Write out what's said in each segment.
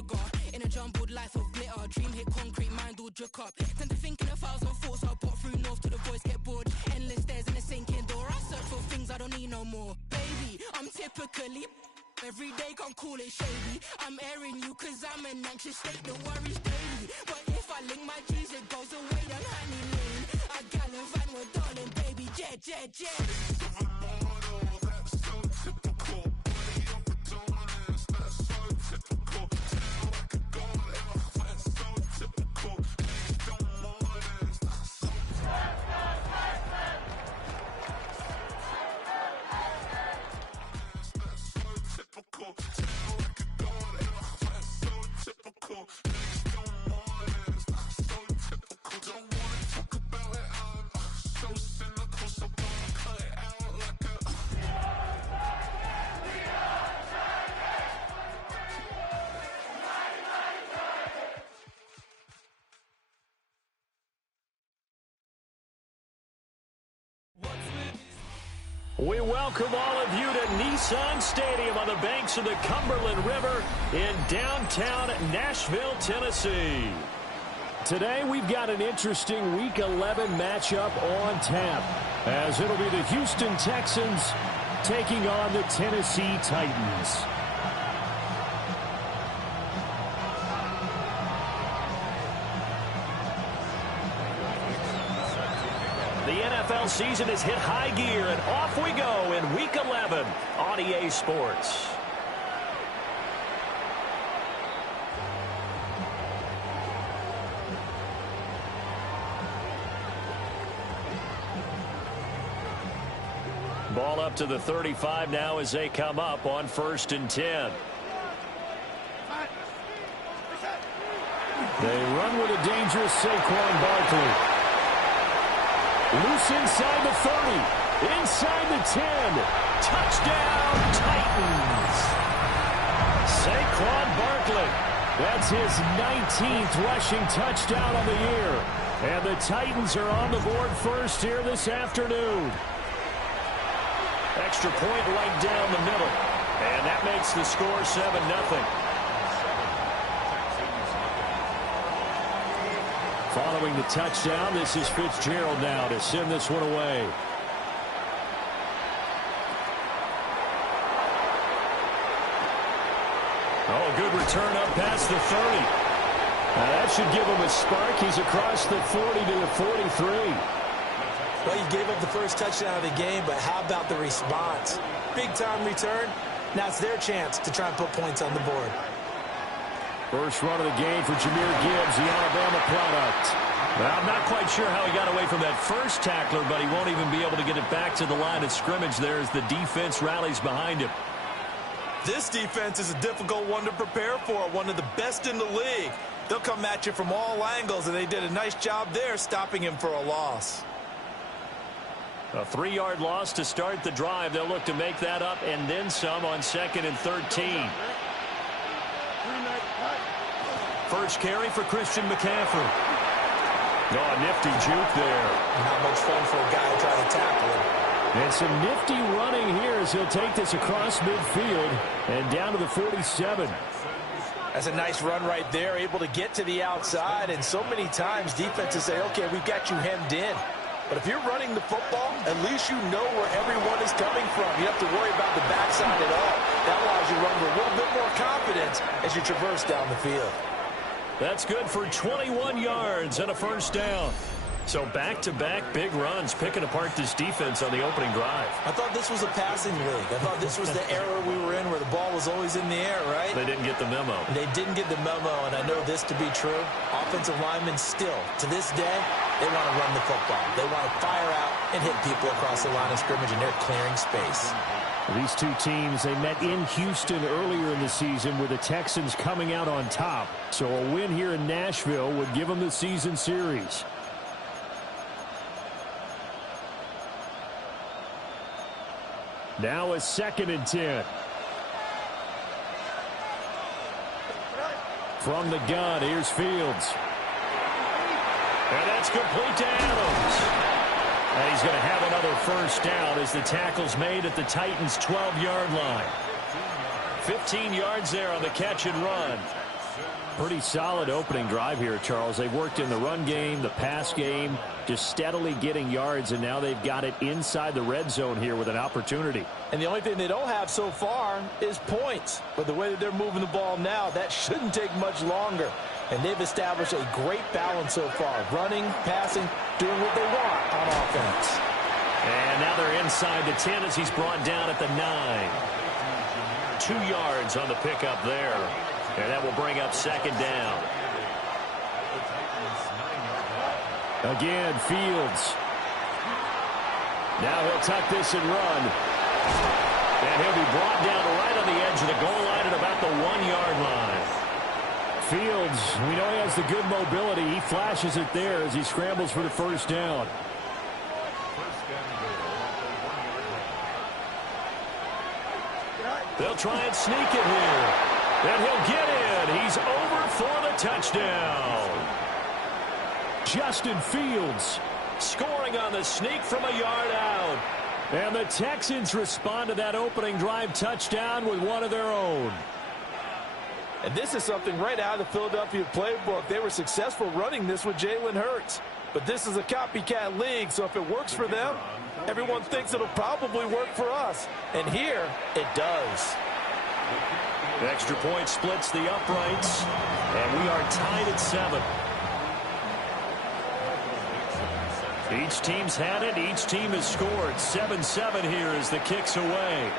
sugar. In a jumbled life of glitter, dream hit concrete, mind all jerk up. Tend to think in 1,000 thoughts, I put through north to the voice, get bored. Endless stairs in a sinking door, I search for things I don't need no more. Baby, I'm typically every day, can't call it shady. I'm airing you cause I'm an anxious state, the worries daily. But if I link my G's, it goes away down honey lane. I gallivant with darling, baby, jet, jet, jet. That's so typical. Body up a dominance, that's so typical. Tell like a god, that's so typical. Please don't mind us, that's so typical. Tell like a god, that's so typical. Please don't mind us, that's so typical. Don't wanna talk about it, I'm so cynical, so gonna cut it out like a. We welcome all of you to Nissan Stadium on the banks of the Cumberland River in downtown Nashville, Tennessee. Today we've got an interesting Week 11 matchup on tap, as it'll be the Houston Texans taking on the Tennessee Titans. The NFL season has hit high gear, and off we go in Week 11 on EA Sports. Ball up to the 35 now as they come up on 1st and 10. They run with a dangerous Saquon Barkley. Loose inside the 30, inside the 10. Touchdown, Titans. Saquon Barkley. That's his 19th rushing touchdown of the year. And the Titans are on the board first here this afternoon. Extra point right down the middle. And that makes the score 7-0. Following the touchdown, this is Fitzgerald now to send this one away. Oh, good return up past the 30. That should give him a spark. He's across the 40 to the 43. Well, you gave up the first touchdown of the game, but how about the response? Big-time return. Now it's their chance to try and put points on the board. First run of the game for Jahmyr Gibbs, the Alabama product. Well, I'm not quite sure how he got away from that first tackler, but he won't even be able to get it back to the line of scrimmage there as the defense rallies behind him. This defense is a difficult one to prepare for, one of the best in the league. They'll come at you from all angles, and they did a nice job there stopping him for a loss. A 3-yard loss to start the drive. They'll look to make that up and then some on 2nd and 13. First carry for Christian McCaffrey. Oh, a nifty juke there. Not much fun for a guy trying to tackle him. And some nifty running here as he'll take this across midfield and down to the 47. That's a nice run right there, able to get to the outside. And so many times defenses say, okay, we've got you hemmed in. But if you're running the football, at least you know where everyone is coming from. You don't have to worry about the backside at all. That allows you to run with a little bit more confidence as you traverse down the field. That's good for 21 yards and a first down. So back-to-back big runs, picking apart this defense on the opening drive. I thought this was a passing league. I thought this was the era we were in where the ball was always in the air, right? They didn't get the memo. They didn't get the memo, and I know this to be true. Offensive linemen still, to this day, they want to run the football. They want to fire out and hit people across the line of scrimmage, and they're clearing space. These two teams, they met in Houston earlier in the season with the Texans coming out on top. So a win here in Nashville would give them the season series. Now a 2nd and 10. From the gun, here's Fields. And that's complete to Adams. And he's going to have another first down as the tackle's made at the Titans' 12-yard line. 15 yards there on the catch and run. Pretty solid opening drive here, Charles. They've worked in the run game, the pass game, just steadily getting yards, and now they've got it inside the red zone here with an opportunity. And the only thing they don't have so far is points. But the way that they're moving the ball now, that shouldn't take much longer. And they've established a great balance so far. Running, passing, doing what they want on offense. And now they're inside the 10 as he's brought down at the 9. 2 yards on the pickup there. And that will bring up second down. Again, Fields. Now he'll tuck this and run. And he'll be brought down right on the edge of the goal line at about the 1-yard line. Fields, we know he has the good mobility. He flashes it there as he scrambles for the first down. They'll try and sneak it here. And he'll get in. He's over for the touchdown. Justin Fields scoring on the sneak from a yard out. And the Texans respond to that opening drive touchdown with one of their own. And this is something right out of the Philadelphia playbook. They were successful running this with Jalen Hurts. But this is a copycat league, so if it works for them, everyone thinks it'll probably work for us. And here, it does. The extra point splits the uprights, and we are tied at 7. Each team's had it. Each team has scored. 7-7 here as the kick's away.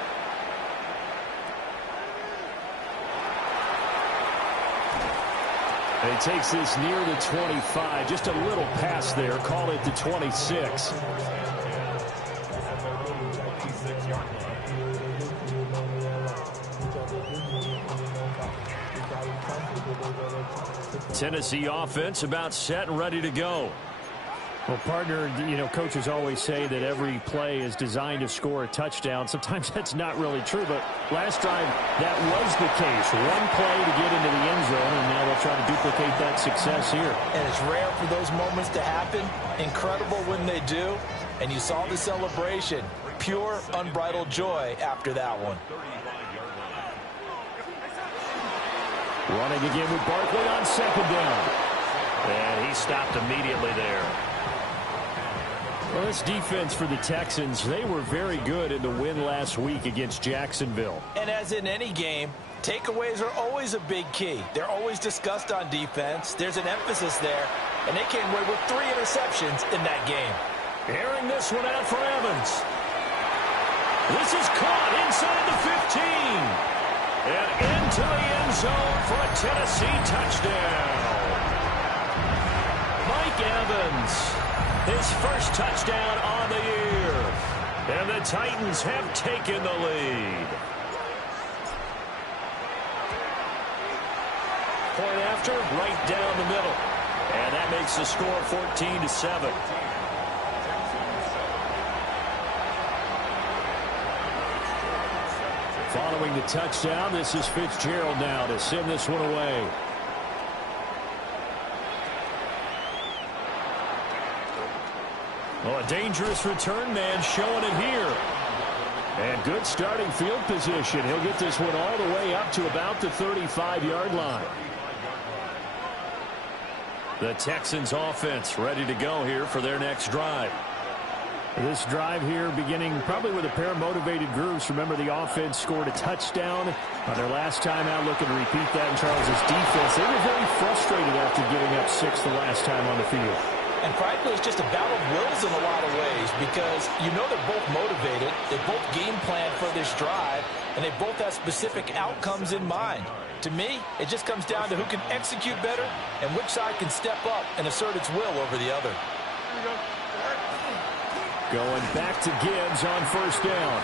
And he takes this near the 25. Just a little pass there. Call it the 26. Tennessee offense about set and ready to go. Well, partner, you know, coaches always say that every play is designed to score a touchdown. Sometimes that's not really true, but last drive that was the case. One play to get into the end zone, and now they'll try to duplicate that success here. And it's rare for those moments to happen. Incredible when they do. And you saw the celebration. Pure, unbridled joy after that one. Running again with Barkley on second down. And he stopped immediately there. Well, this defense for the Texans, they were very good in the win last week against Jacksonville. And as in any game, takeaways are always a big key. They're always discussed on defense. There's an emphasis there. And they came away with 3 interceptions in that game. Airing this one out for Evans. This is caught inside the 15. And into the end zone for a Tennessee touchdown. Mike Evans. His first touchdown on the year. And the Titans have taken the lead. Point after, right down the middle. And that makes the score 14-7. Following the touchdown, this is Fitzgerald now to send this one away. Well, a dangerous return man showing it here. And good starting field position. He'll get this one all the way up to about the 35-yard line. The Texans offense ready to go here for their next drive. This drive here beginning probably with a pair of motivated groups. Remember, the offense scored a touchdown on their last time out, looking to repeat that in Charles's defense. They were very frustrated after giving up 6 the last time on the field. And frankly, it's just a battle of wills in a lot of ways because you know they're both motivated. They both game plan for this drive, and they both have specific outcomes in mind. To me, it just comes down to who can execute better and which side can step up and assert its will over the other. Going back to Gibbs on first down.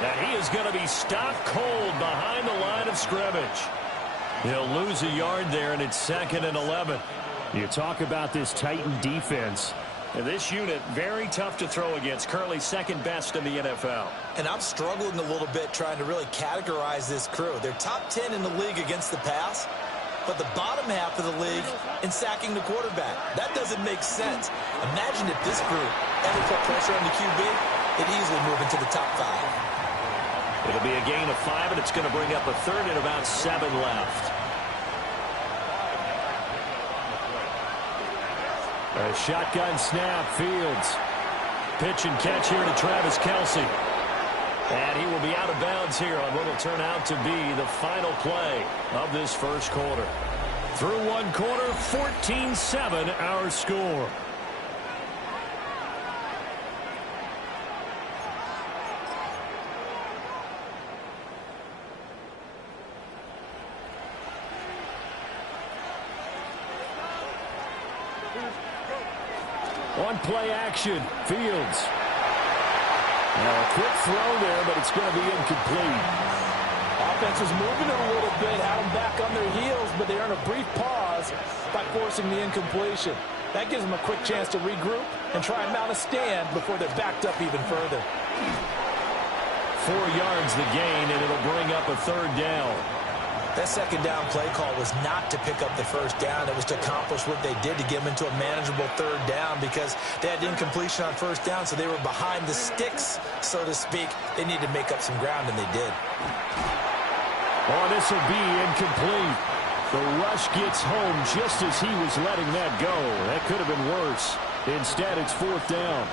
Now he is going to be stopped cold behind the line of scrimmage. He'll lose a yard there, and it's 2nd and 11. You talk about this Titan defense. And this unit, very tough to throw against. Currently second best in the NFL. And I'm struggling a little bit trying to really categorize this crew. They're top 10 in the league against the pass, but the bottom half of the league in sacking the quarterback. That doesn't make sense. Imagine if this group ever put pressure on the QB, it'd easily move into the top 5. It'll be a gain of 5, and it's going to bring up a third and about 7 left. A shotgun snap, Fields. Pitch and catch here to Travis Kelce. And he will be out of bounds here on what will turn out to be the final play of this first quarter. Through one quarter, 14-7 our score. On play action, Fields. Now a quick throw there, but it's going to be incomplete. Offense was moving it a little bit, had them back on their heels, but they earn a brief pause by forcing the incompletion. That gives them a quick chance to regroup and try and mount a stand before they're backed up even further. 4 yards the gain, and it'll bring up a third down. That second down play call was not to pick up the first down. It was to accomplish what they did to get them into a manageable third down because they had incompletion on first down, so they were behind the sticks, so to speak. They needed to make up some ground, and they did. Oh, this will be incomplete. The rush gets home just as he was letting that go. That could have been worse. Instead, it's fourth down.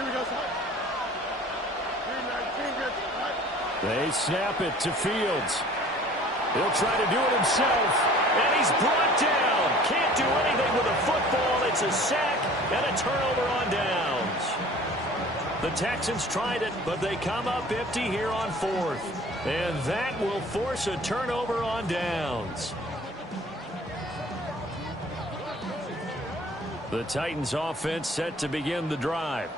Here we go, son. They snap it to Fields. He'll try to do it himself, and he's brought down. Can't do anything with a football. It's a sack and a turnover on downs. The Texans tried it, but they come up empty here on fourth. And that will force a turnover on downs. The Titans offense set to begin the drive.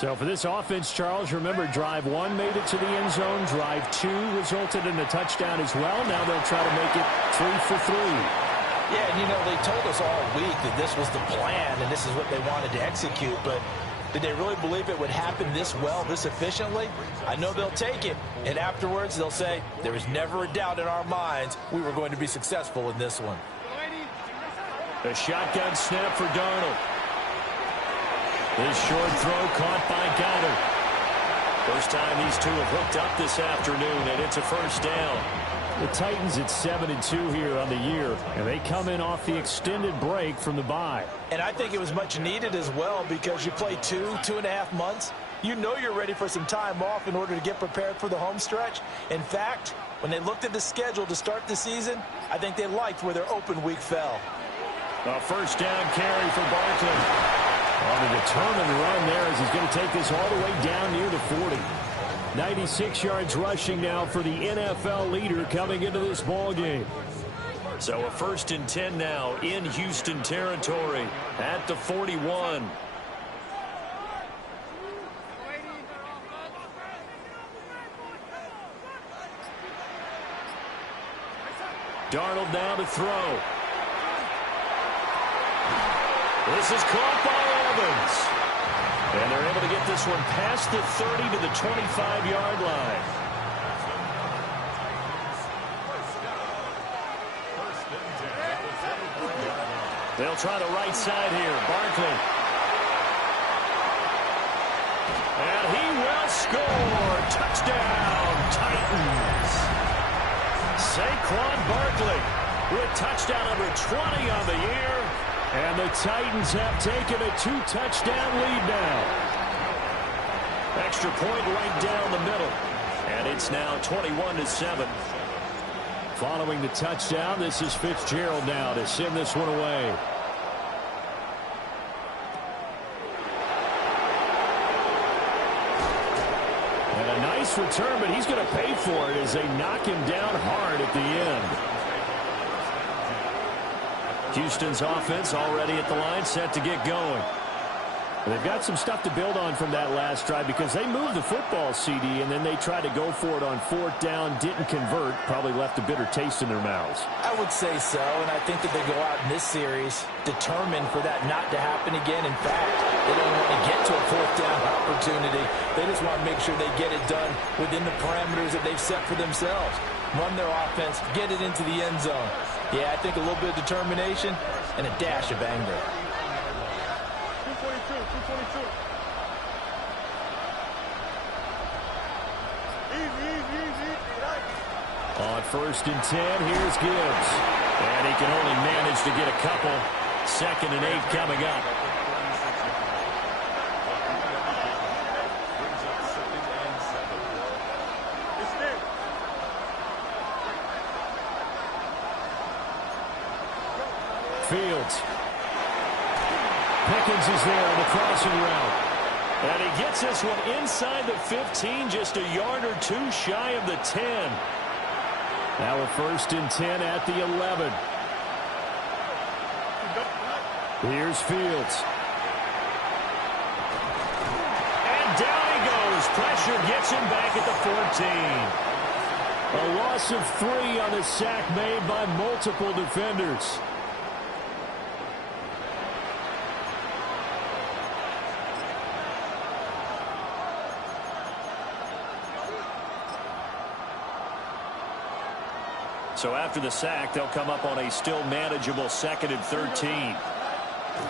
So for this offense, Charles, remember, drive 1 made it to the end zone. Drive 2 resulted in a touchdown as well. Now they'll try to make it 3 for 3. Yeah, and you know, they told us all week that this was the plan and this is what they wanted to execute, but did they really believe it would happen this well, this efficiently? I know they'll take it, and afterwards they'll say, there was never a doubt in our minds we were going to be successful in this one. A shotgun snap for Darnold. This short throw caught by Goddard. First time these two have hooked up this afternoon, and it's a first down. The Titans at 7-2 here on the year, and they come in off the extended break from the bye. And I think it was much needed as well because you play 2.5 months. You know you're ready for some time off in order to get prepared for the home stretch. In fact, when they looked at the schedule to start the season, I think they liked where their open week fell. A first down carry for Barkley. On a determined run there as he's going to take this all the way down near the 40. 96 yards rushing now for the NFL leader coming into this ball game. So a 1st and 10 now in Houston territory at the 41. Darnold now to throw. This is caught by Evans. And they're able to get this one past the 30 to the 25-yard line. They'll try the right side here. Barkley. And he will score. Touchdown, Titans. Saquon Barkley with touchdown number 20 on the year. And the Titans have taken a 2-touchdown lead now. Extra point right down the middle. And it's now 21-7. Following the touchdown, this is Fitzgerald now to send this one away. And a nice return, but he's going to pay for it as they knock him down hard at the end. Houston's offense already at the line, set to get going. They've got some stuff to build on from that last drive because they moved the football, CD, and then they tried to go for it on 4th down, didn't convert, probably left a bitter taste in their mouths. I would say so, and I think that they go out in this series determined for that not to happen again. In fact, they don't want to get to a 4th down opportunity. They just want to make sure they get it done within the parameters that they've set for themselves. Run their offense, get it into the end zone. Yeah, I think a little bit of determination and a dash of anger. 222. Easy. Right. On 1st and 10, here's Gibbs. And he can only manage to get a couple. 2nd and 8 coming up. Fields. Pickens is there on the crossing route. And he gets this one inside the 15, just a yard or two shy of the 10. Now a 1st and 10 at the 11. Here's Fields. And down he goes. Pressure gets him back at the 14. A loss of 3 on the sack made by multiple defenders. So after the sack, they'll come up on a still manageable 2nd and 13.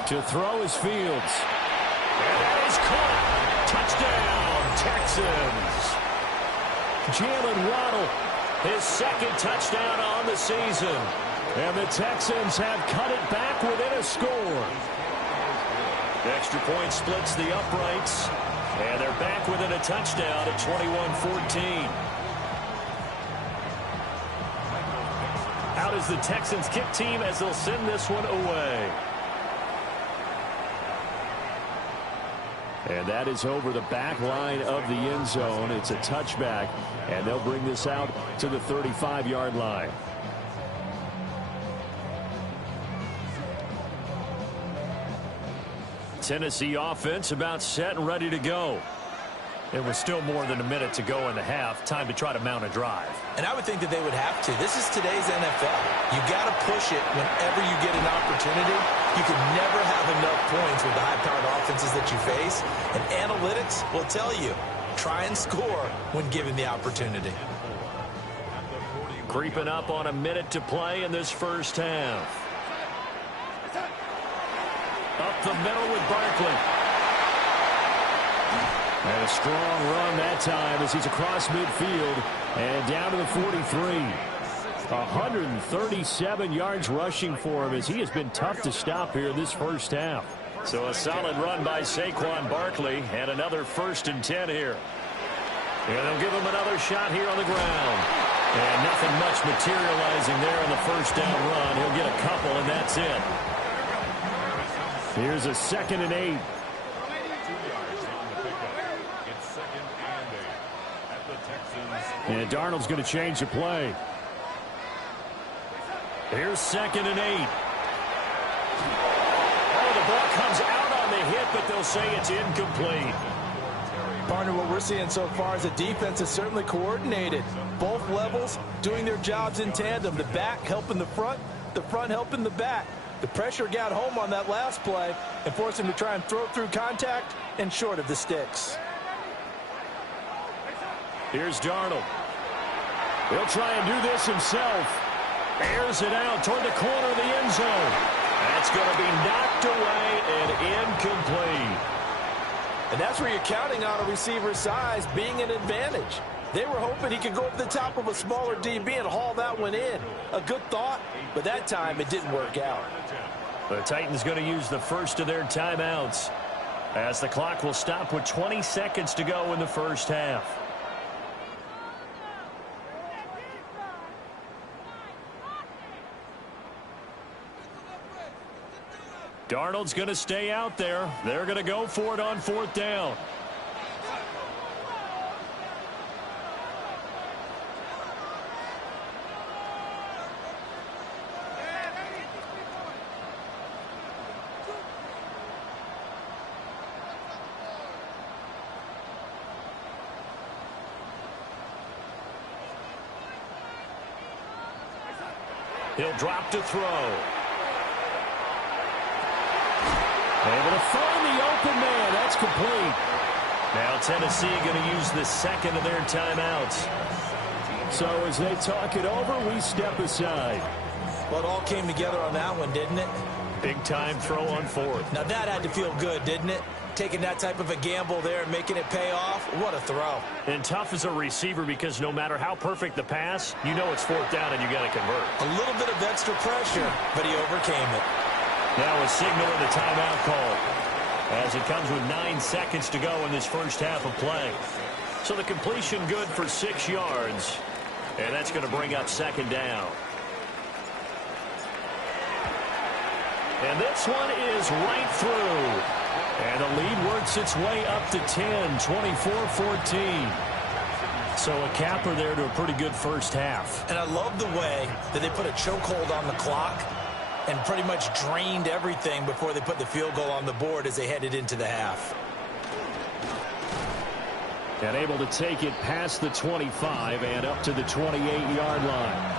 To throw is Fields. And that is caught. Touchdown, Texans. Jalen Waddle, his 2nd touchdown on the season. And the Texans have cut it back within a score. Extra point splits the uprights. And they're back within a touchdown at 21-14. Out is the Texans kick team as they'll send this one away. And that is over the back line of the end zone. It's a touchback, and they'll bring this out to the 35-yard line. Tennessee offense about set and ready to go. There was still more than a minute to go in the half. Time to try to mount a drive. And I would think that they would have to. This is today's NFL. You got to push it whenever you get an opportunity. You can never have enough points with the high-powered offenses that you face. And analytics will tell you, try and score when given the opportunity. Creeping up on a minute to play in this first half. Up the middle with Barkley. And a strong run that time as he's across midfield and down to the 43. 137 yards rushing for him as he has been tough to stop here this first half. So a solid run by Saquon Barkley and another 1st and 10 here. And they'll give him another shot here on the ground. And nothing much materializing there on the first down run. He'll get a couple and that's it. Here's a 2nd and 8. And Darnold's going to change the play. Here's 2nd and 8. Oh, the ball comes out on the hit, but they'll say it's incomplete. Partner, what we're seeing so far is the defense is certainly coordinated. Both levels doing their jobs in tandem. The back helping the front helping the back. The pressure got home on that last play and forced him to try and throw through contact and short of the sticks. Here's Darnold. He'll try and do this himself. Airs it out toward the corner of the end zone. That's going to be knocked away and incomplete. And that's where you're counting on a receiver's size being an advantage. They were hoping he could go up the top of a smaller DB and haul that one in. A good thought, but that time it didn't work out. The Titans going to use the first of their timeouts as the clock will stop with 20 seconds to go in the first half. Darnold's going to stay out there. They're going to go for it on 4th down. He'll drop to throw. Able to find the open man. That's complete. Now Tennessee going to use the 2nd of their timeouts. So as they talk it over, we step aside. Well, it all came together on that one, didn't it? Big time throw on 4th. Now that had to feel good, didn't it? taking that type of a gamble there and making it pay off. What a throw. And tough as a receiver because no matter how perfect the pass, you know it's fourth down and you got to convert. A little bit of extra pressure, but he overcame it. Now a signal and a timeout call as it comes with 9 seconds to go in this first half of play. So the completion good for 6 yards, and that's going to bring up second down. And this one is right through. And the lead works its way up to 10, 24-14. So a capper there to a pretty good first half. And I love the way that they put a chokehold on the clock and pretty much drained everything before they put the field goal on the board as they headed into the half. And able to take it past the 25 and up to the 28-yard line.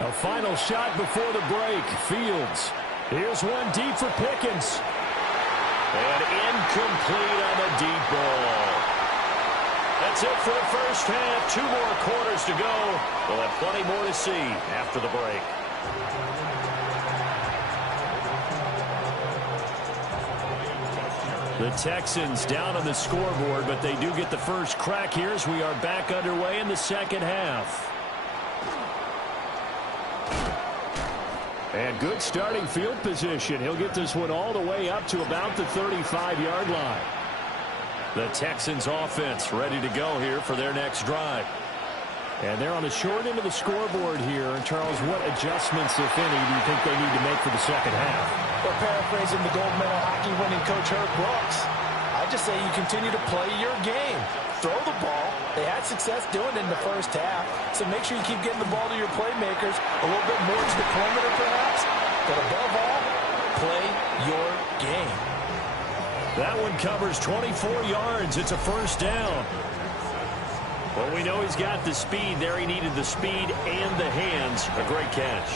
A final shot before the break. Fields. Here's one deep for Pickens. And incomplete on the deep ball. That's it for the first half. 2 more quarters to go. We'll have plenty more to see after the break. The Texans down on the scoreboard, but they do get the first crack here as we are back underway in the second half. And good starting field position. He'll get this one all the way up to about the 35-yard line. The Texans offense ready to go here for their next drive. And they're on the short end of the scoreboard here. And Charles, what adjustments, if any, do you think they need to make for the second half? Well, paraphrasing the gold medal hockey winning coach Herb Brooks, I just say you continue to play your game. Throw the ball. They had success doing it in the first half, so make sure you keep getting the ball to your playmakers a little bit more to the perimeter perhaps, but above all, play your game. That one covers 24 yards. It's a first down. Well, we know he's got the speed there. He needed the speed and the hands. A great catch.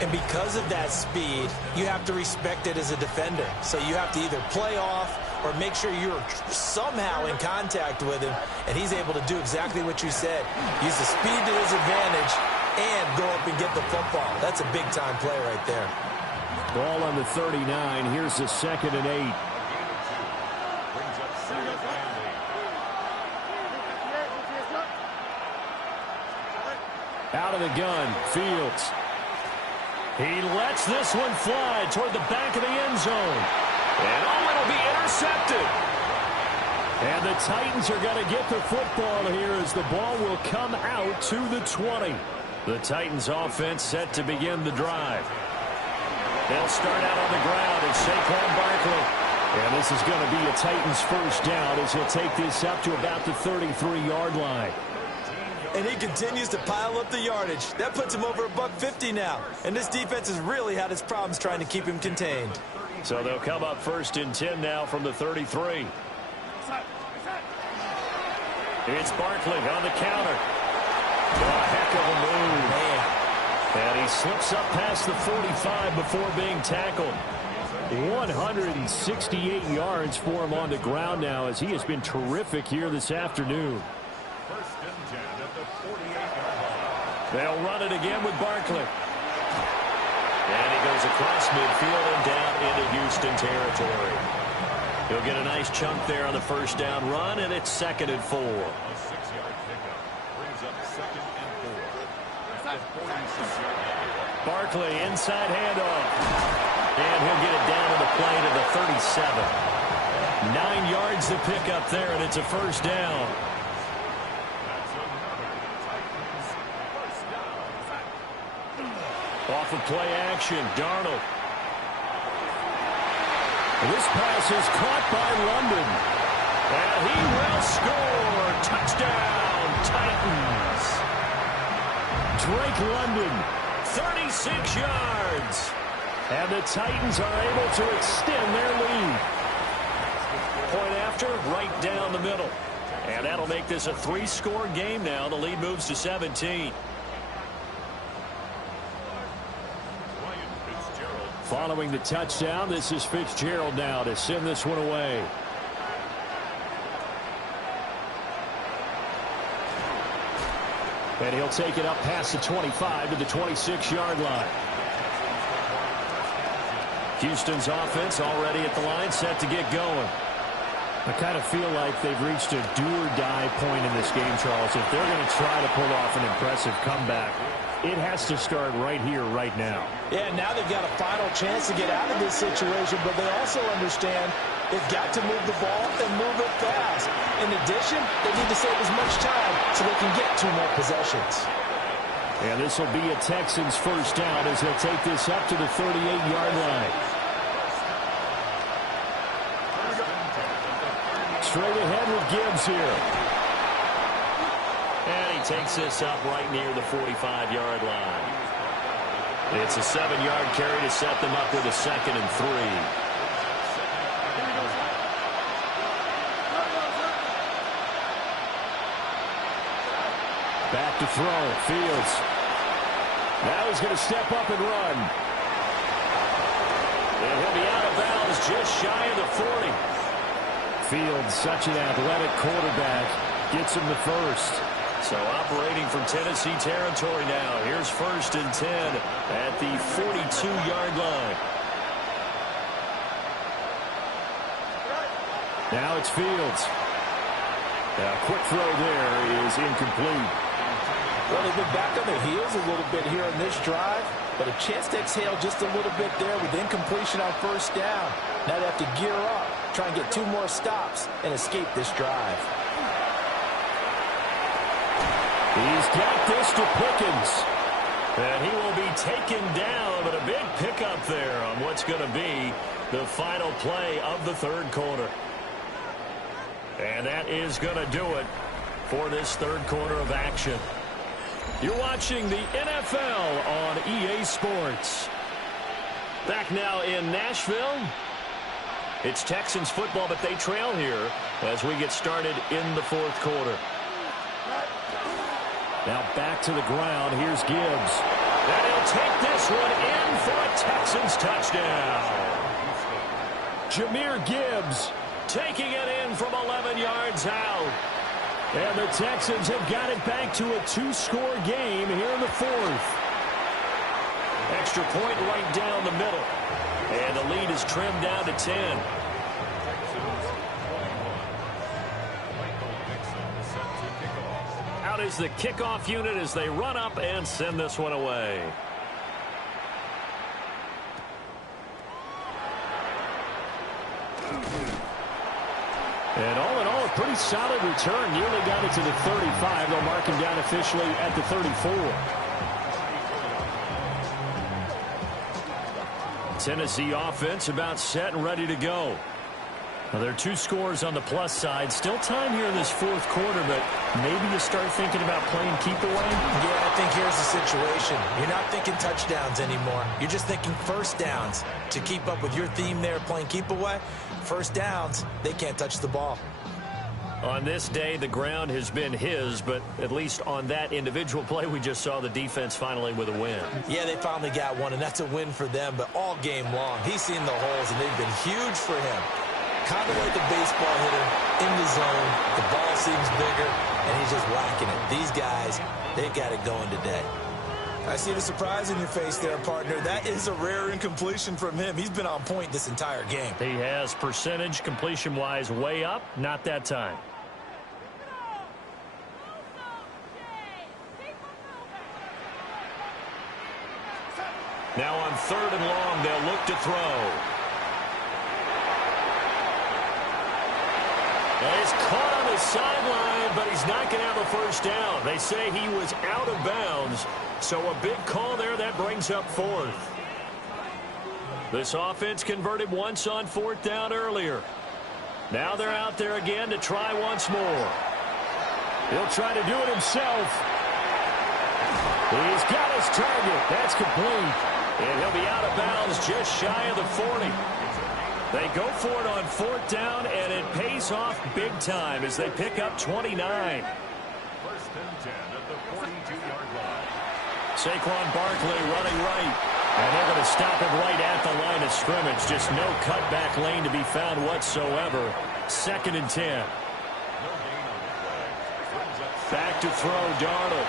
And because of that speed, you have to respect it as a defender. So you have to either play off or make sure you're somehow in contact with him, and he's able to do exactly what you said. Use the speed to his advantage and go up and get the football. That's a big-time play right there. Ball on the 39. Here's the 2nd and 8. Out of the gun, Fields. He lets this one fly toward the back of the end zone. And it'll be intercepted. And the Titans are going to get the football here as the ball will come out to the 20. The Titans offense set to begin the drive. They'll start out on the ground and Saquon Barkley. And this is going to be a Titans first down as he'll take this up to about the 33-yard line. And he continues to pile up the yardage. That puts him over $150 now. And this defense has really had its problems trying to keep him contained. So they'll come up 1st and 10 now from the 33. It's Barkley on the counter. Oh, a heck of a move. Man. And he slips up past the 45 before being tackled. 168 yards for him on the ground now as he has been terrific here this afternoon. They'll run it again with Barkley. And he goes across midfield and down into Houston territory. He'll get a nice chunk there on the first down run, and it's 2nd and 4. A 6-yard pickup brings up 2nd and 4. Barkley inside handoff. And he'll get it down to the play to the 37. 9 yards to pick up there, and it's a first down. Off of play action, Darnold. This pass is caught by London. And he will score. Touchdown, Titans. Drake London, 36 yards. And the Titans are able to extend their lead. Point after, right down the middle. And that'll make this a 3-score game now. The lead moves to 17. Following the touchdown, this is Fitzgerald now to send this one away. And he'll take it up past the 25 to the 26-yard line. Houston's offense already at the line, set to get going. I kind of feel like they've reached a do-or-die point in this game, Charles. If they're going to try to pull off an impressive comeback, it has to start right here, right now. Yeah, now they've got a final chance to get out of this situation, but they also understand they've got to move the ball and move it fast. In addition, they need to save as much time so they can get 2 more possessions. And this will be a Texans first down as they'll take this up to the 38-yard line. Straight ahead with Gibbs here. And he takes this up right near the 45-yard line. It's a 7-yard carry to set them up with a 2nd and 3. Back to throw. Fields. Now he's going to step up and run. And he'll be out of bounds just shy of the 40. Fields, such an athletic quarterback, gets him the first. So operating from Tennessee territory now. Here's 1st and 10 at the 42-yard line. Now it's Fields. A quick throw there is incomplete. Well, they've been back on their heels a little bit here on this drive, but a chance to exhale just a little bit there with incompletion on 1st down. Now they have to gear up, try and get 2 more stops, and escape this drive. He's got this to Pickens. And he will be taken down, but a big pickup there on what's going to be the final play of the 3rd quarter. And that is going to do it for this 3rd quarter of action. You're watching the NFL on EA Sports. Back now in Nashville. It's Texans football, but they trail here as we get started in the 4th quarter. Now back to the ground. Here's Gibbs. And he'll take this one in for a Texans touchdown. Jahmyr Gibbs taking it in from 11 yards out. And the Texans have got it back to a 2-score game here in the 4th. Extra point right down the middle. And the lead is trimmed down to 10. Out is the kickoff unit as they run up and send this one away. And all in all, a pretty solid return. Nearly got it to the 35. They'll mark him down officially at the 34. Tennessee offense about set and ready to go. Well, there are 2 scores on the plus side. Still time here in this 4th quarter, but maybe you start thinking about playing keep away. Yeah, I think here's the situation. You're not thinking touchdowns anymore. You're just thinking 1st downs. To keep up with your theme there, playing keep away, 1st downs, they can't touch the ball. On this day, the ground has been his, but at least on that individual play, we just saw the defense finally with a win. Yeah, they finally got one, and that's a win for them, but all game long, he's seen the holes, and they've been huge for him. Kind of like a baseball hitter in the zone. The ball seems bigger, and he's just whacking it. These guys, they've got it going today. I see the surprise in your face there, partner. That is a rare incompletion from him. He's been on point this entire game. He has percentage completion-wise way up. Not that time. Now on 3rd and long, they'll look to throw. Well, he's caught on the sideline, but he's not going to have a 1st down. They say he was out of bounds, so a big call there that brings up 4th. This offense converted once on 4th down earlier. Now they're out there again to try once more. He'll try to do it himself. He's got his target. That's complete. And he'll be out of bounds just shy of the 40. They go for it on 4th down, and it pays off big time as they pick up 29. 1st and 10 at the 42-yard line. Saquon Barkley running right. And they're going to stop him right at the line of scrimmage. Just no cutback lane to be found whatsoever. 2nd and 10. Back to throw, Darnold.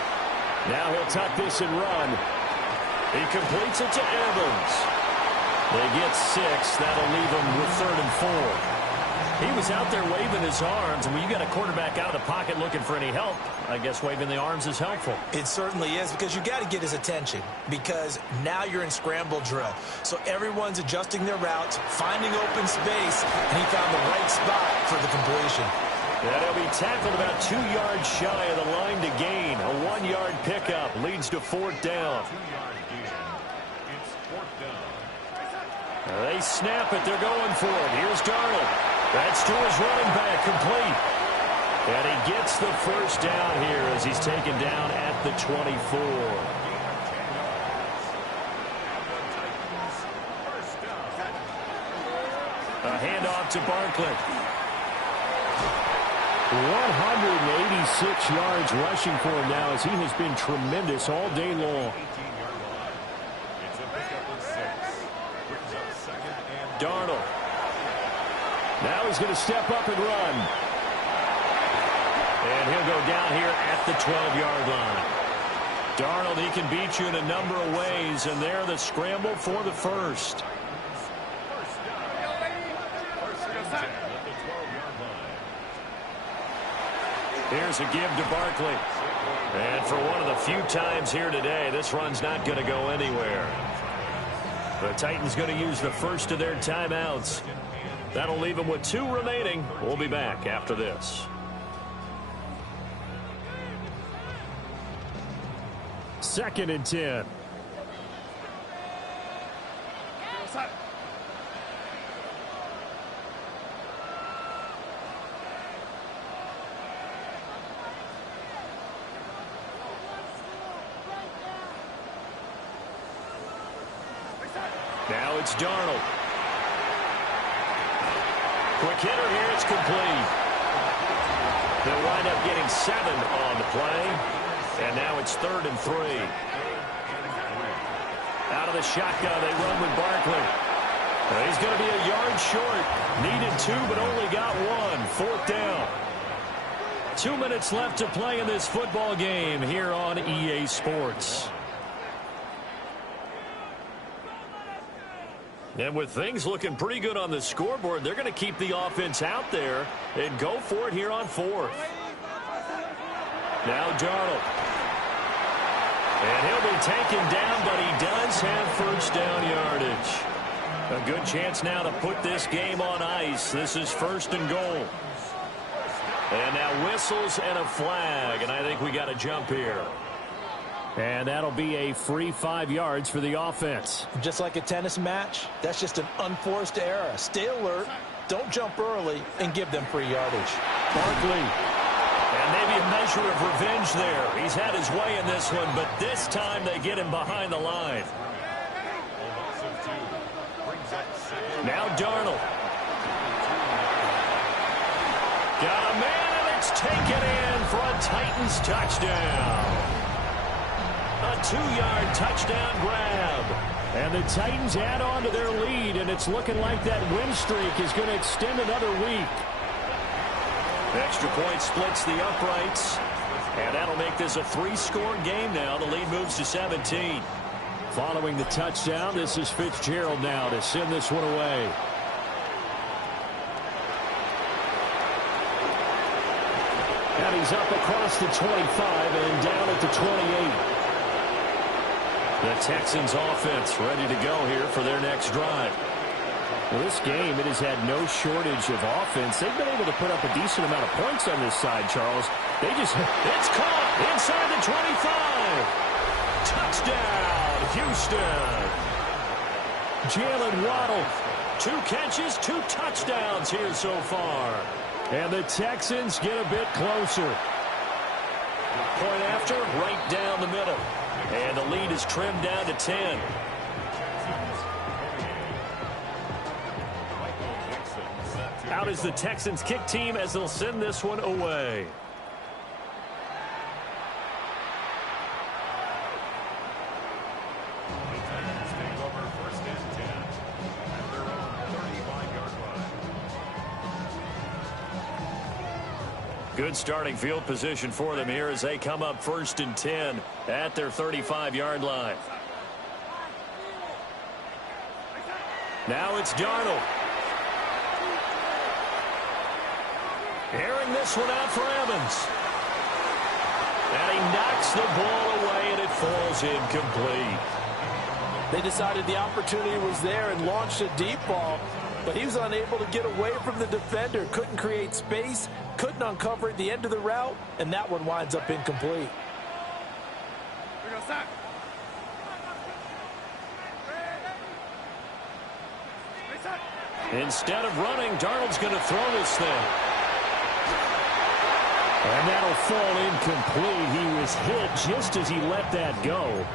Now he'll tuck this and run. He completes it to Evans. They get 6. That'll leave him with 3rd and 4. He was out there waving his arms, and when you got a quarterback out of the pocket looking for any help, I guess waving the arms is helpful. It certainly is, because you got to get his attention, because now you're in scramble drill. So everyone's adjusting their routes, finding open space, and he found the right spot for the completion. And he'll be tackled about 2 yards shy of the line to gain. A 1-yard pickup leads to 4th down. 2-yard gain. It's 4th down. They snap it. They're going for it. Here's Darnold. That's to his running back, complete. And he gets the 1st down here as he's taken down at the 24. A handoff to Barkley. 186 yards rushing for him now as he has been tremendous all day long. 18-yard line. It's a pickup of 6. Brings up 2nd and Darnold. Now he's going to step up and run. And he'll go down here at the 12-yard line. Darnold, he can beat you in a number of ways, and they're the scramble for the 1st. 1st down. 1st and 10 at the 12-yard line. Here's a give to Barkley. And for one of the few times here today, this run's not going to go anywhere. The Titans going to use the first of their timeouts. That'll leave them with 2 remaining. We'll be back after this. Second and 10. Now it's Darnold. Quick hitter here, it's complete. They'll wind up getting 7 on the play. And now it's 3rd and 3. Out of the shotgun, they run with Barkley. He's going to be a yard short. Needed 2, but only got 1. 4th down. 2 minutes left to play in this football game here on EA Sports. And with things looking pretty good on the scoreboard, they're going to keep the offense out there and go for it here on 4th. Now Darnold. And he'll be taken down, but he does have 1st down yardage. A good chance now to put this game on ice. This is 1st and goal. And now whistles and a flag, and I think we got a jump here. And that'll be a free 5 yards for the offense. Just like a tennis match, that's just an unforced error. Stay alert, don't jump early, and give them free yardage. Barkley. And maybe a measure of revenge there. He's had his way in this one, but this time they get him behind the line. Now Darnold. Got a man, and it's taken in for a Titans touchdown. A 2-yard touchdown grab. And the Titans add on to their lead, and it's looking like that win streak is going to extend another week. Extra point splits the uprights, and that'll make this a 3-score game now. The lead moves to 17. Following the touchdown, this is Fitzgerald now to send this one away. And he's up across the 25 and down at the 28. The Texans offense ready to go here for their next drive. Well, this game, it has had no shortage of offense. They've been able to put up a decent amount of points on this side, Charles. It's caught inside the 25. Touchdown, Houston. Jalen Waddle, 2 catches, 2 touchdowns here so far. And the Texans get a bit closer. Point after, right down the middle. And the lead is trimmed down to 10. Out is the Texans kick team as they'll send this one away. Good starting field position for them here as they come up 1st and 10 at their 35-yard line. Now it's Darnold. Airing this one out for Evans. And he knocks the ball away, and it falls incomplete. They decided the opportunity was there and launched a deep ball, but he was unable to get away from the defender. Couldn't create space, couldn't uncover at the end of the route, and that one winds up incomplete. Instead of running, Darnold's going to throw this thing. And that'll fall incomplete. He was hit just as he let that go.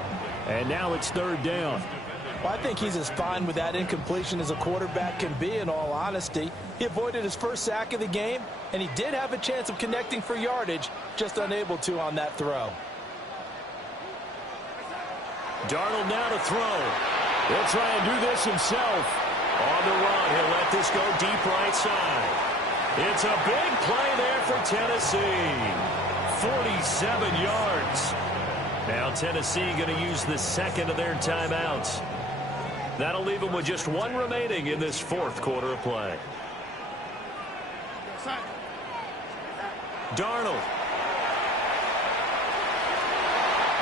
And now it's 3rd down. Well, I think he's as fine with that incompletion as a quarterback can be, in all honesty. He avoided his first sack of the game, and he did have a chance of connecting for yardage, just unable to on that throw. Darnold now to throw. He'll try and do this himself. On the run, he'll let this go deep right side. It's a big play there for Tennessee. 47 yards. Now Tennessee going to use the second of their timeouts. That'll leave them with just one remaining in this 4th quarter of play. Darnold.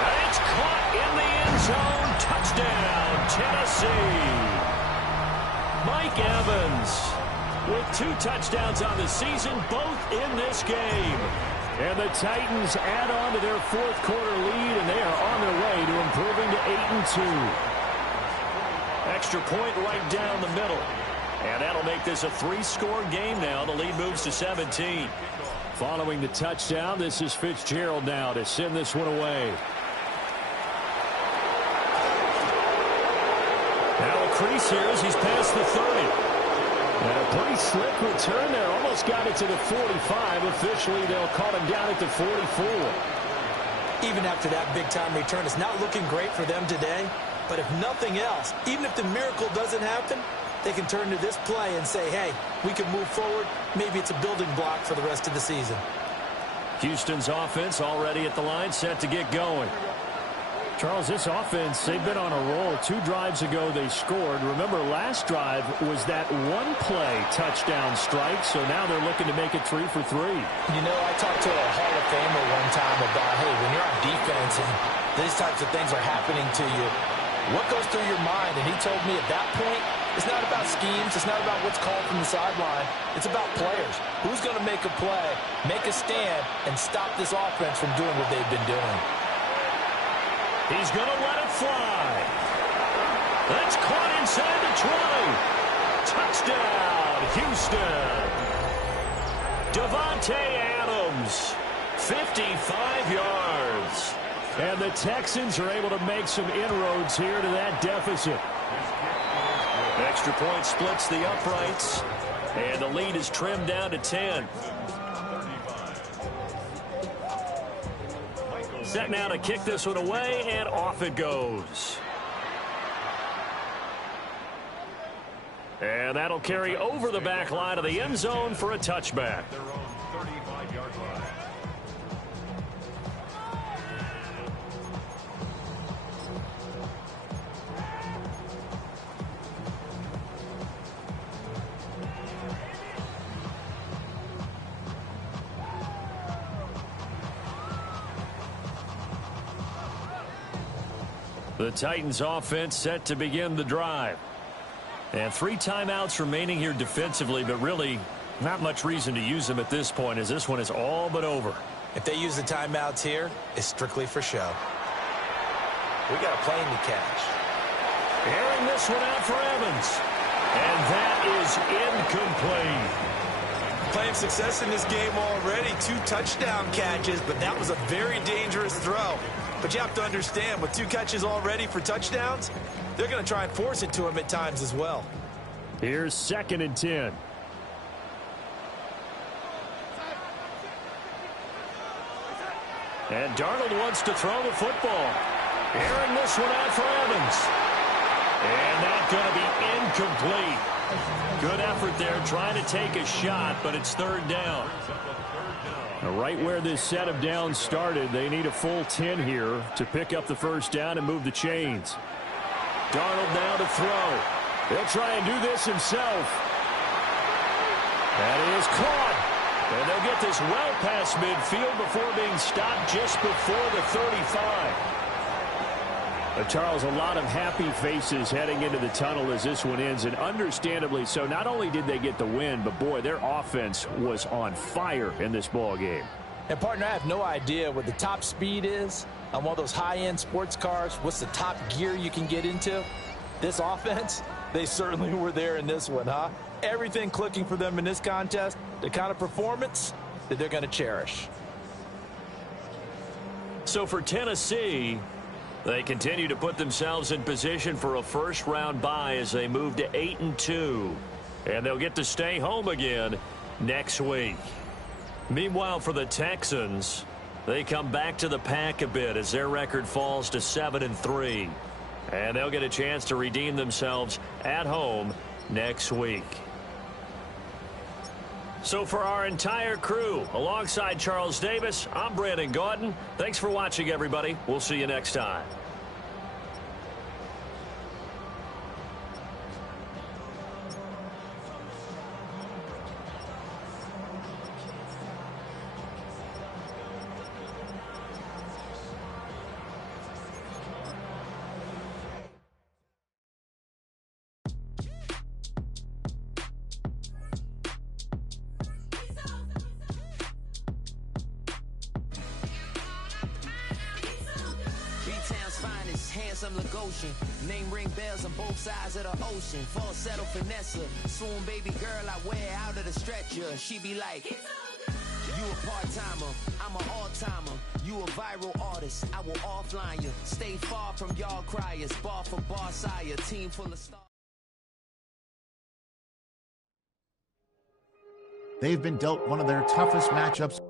And it's caught in the end zone. Touchdown, Tennessee. Mike Evans with 2 touchdowns on the season, both in this game. And the Titans add on to their 4th quarter lead, and they are on their way to improving to 8-2. Extra point right down the middle. And that'll make this a 3-score game now. The lead moves to 17. Following the touchdown, this is Fitzgerald now to send this one away. Now a crease here as he's past the 30. And a pretty slick return there. Almost got it to the 45. Officially, they'll call him down at the 44. Even after that big-time return, it's not looking great for them today. But if nothing else, even if the miracle doesn't happen, they can turn to this play and say, hey, we can move forward. Maybe it's a building block for the rest of the season. Houston's offense already at the line, set to get going. Charles, this offense, they've been on a roll. 2 drives ago, they scored. Remember, last drive was that one-play touchdown strike, so now they're looking to make it 3 for 3. You know, I talked to a Hall of Famer one time about, hey, when you're on defense and these types of things are happening to you, what goes through your mind? And he told me at that point, it's not about schemes. It's not about what's called from the sideline. It's about players. Who's going to make a play, make a stand, and stop this offense from doing what they've been doing? He's going to let it fly. That's caught inside the 20. Touchdown, Houston. Devontae Adams, 55 yards. And the Texans are able to make some inroads here to that deficit. Extra point splits the uprights. And the lead is trimmed down to 10. Set now to kick this one away, and off it goes. And that'll carry over the back line of the end zone for a touchback. The Titans offense set to begin the drive. And 3 timeouts remaining here defensively, but really not much reason to use them at this point as this one is all but over. If they use the timeouts here, it's strictly for show. We got a plane to catch. Airing this one out for Evans. And that is incomplete. Playing success in this game already. 2 touchdown catches, but that was a very dangerous throw. But you have to understand, with 2 catches already for touchdowns, they're going to try and force it to him at times as well. Here's 2nd and 10. And Darnold wants to throw the football. Airing this one out for Evans. And that's going to be incomplete. Good effort there trying to take a shot, but it's 3rd down. Right where this set of downs started, they need a full 10 here to pick up the 1st down and move the chains. Darnold now to throw. He'll try and do this himself. That is caught. And they'll get this well past midfield before being stopped just before the 35. Charles, a lot of happy faces heading into the tunnel as this one ends, and understandably so. Not only did they get the win, but, boy, their offense was on fire in this ball game. And, partner, I have no idea what the top speed is on one of those high-end sports cars. What's the top gear you can get into? This offense, they certainly were there in this one, huh? Everything clicking for them in this contest, the kind of performance that they're going to cherish. So for Tennessee, they continue to put themselves in position for a first-round bye as they move to 8-2. And they'll get to stay home again next week. Meanwhile, for the Texans, they come back to the pack a bit as their record falls to 7-3. And they'll get a chance to redeem themselves at home next week. So for our entire crew, alongside Charles Davis, I'm Brandon Gaudin. Thanks for watching, everybody. We'll see you next time. Handsome Lagosian, name ring bells on both sides of the ocean. Falsetto Vanessa, swoon baby girl I wear out of the stretcher. She be like, you a part-timer, I'm an all-timer. You a viral artist, I will offline you. Stay far from y'all criers, bar for bar sire, team full of stars. They've been dealt one of their toughest matchups.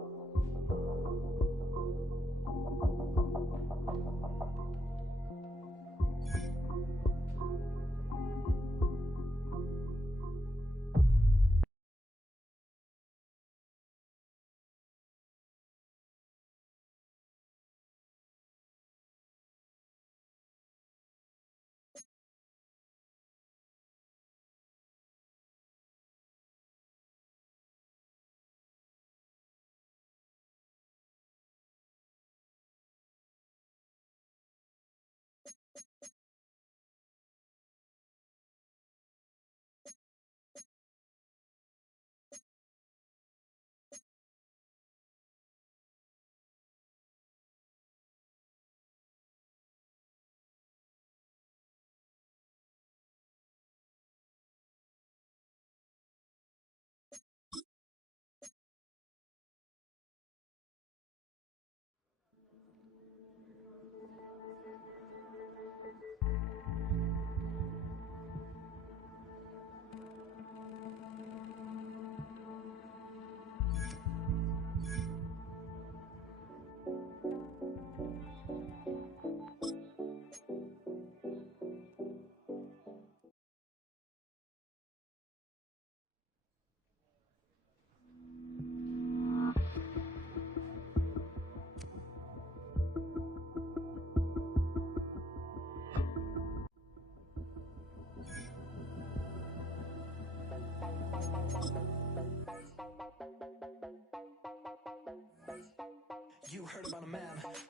You heard about a man,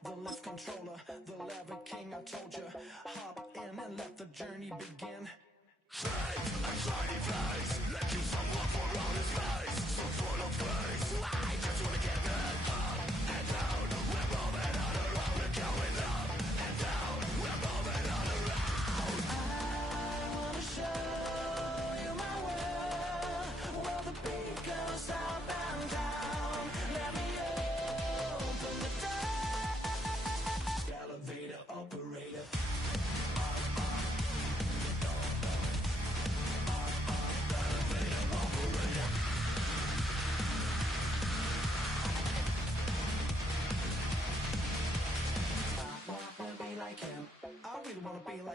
the lift controller, the lever king, I told you. Hop in and let the journey begin.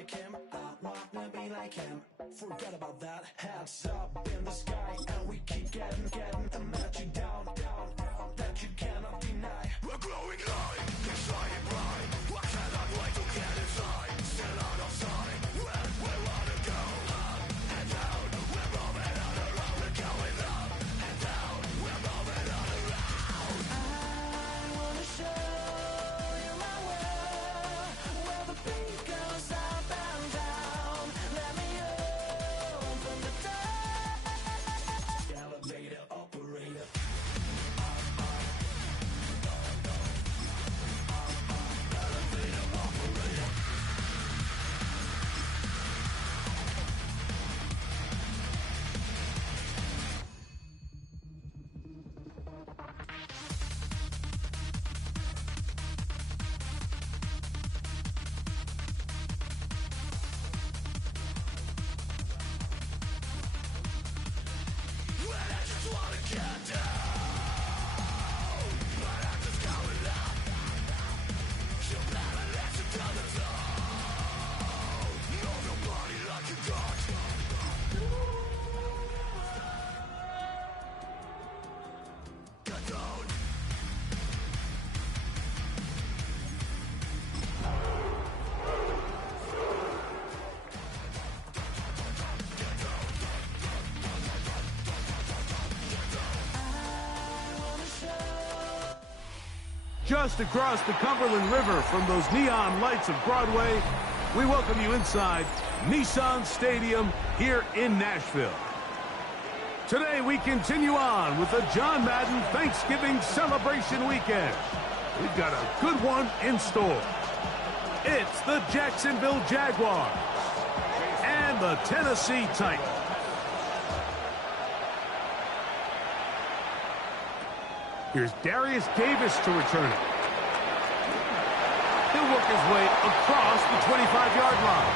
like him. I wanna be like him. Forget about that. Hands up in the sky, and we keep getting them that you down, that you cannot deny. We're growing light, exciting bright. I cannot wait to get inside. Still out of sight. When we wanna go up and down, we're moving on around. We're going up and down, we're moving on around. I wanna show you my world, where the beat goes up and down. Let me open the door. Elevator operator. Just across the Cumberland River from those neon lights of Broadway, we welcome you inside Nissan Stadium here in Nashville. Today we continue on with the John Madden Thanksgiving celebration weekend. We've got a good one in store. It's the Jacksonville Jaguars and the Tennessee Titans. Here's Darius Davis to return it. He'll work his way across the 25-yard line.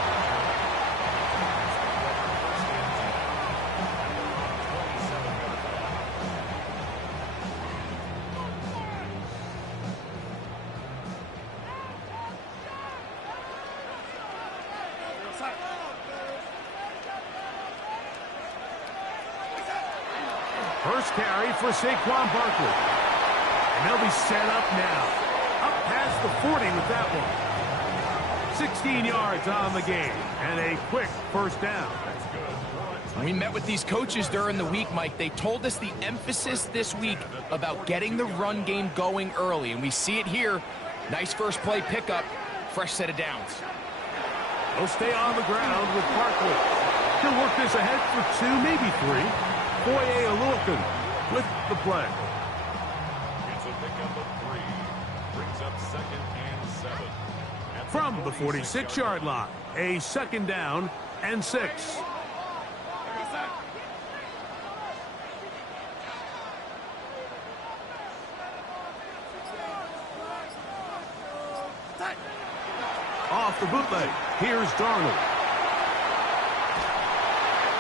First carry for Saquon Barkley. And they'll be set up now. Up past the 40 with that one. 16 yards on the game. And a quick first down. We met with these coaches during the week, Mike. They told us the emphasis this week about getting the run game going early. And we see it here. Nice first play pickup. Fresh set of downs. He'll stay on the ground with Barkley. He'll work this ahead for 2, maybe 3. Foye Oluokun with the play. From the 46-yard line, a second down and 6. Off the bootleg, here's Darnold.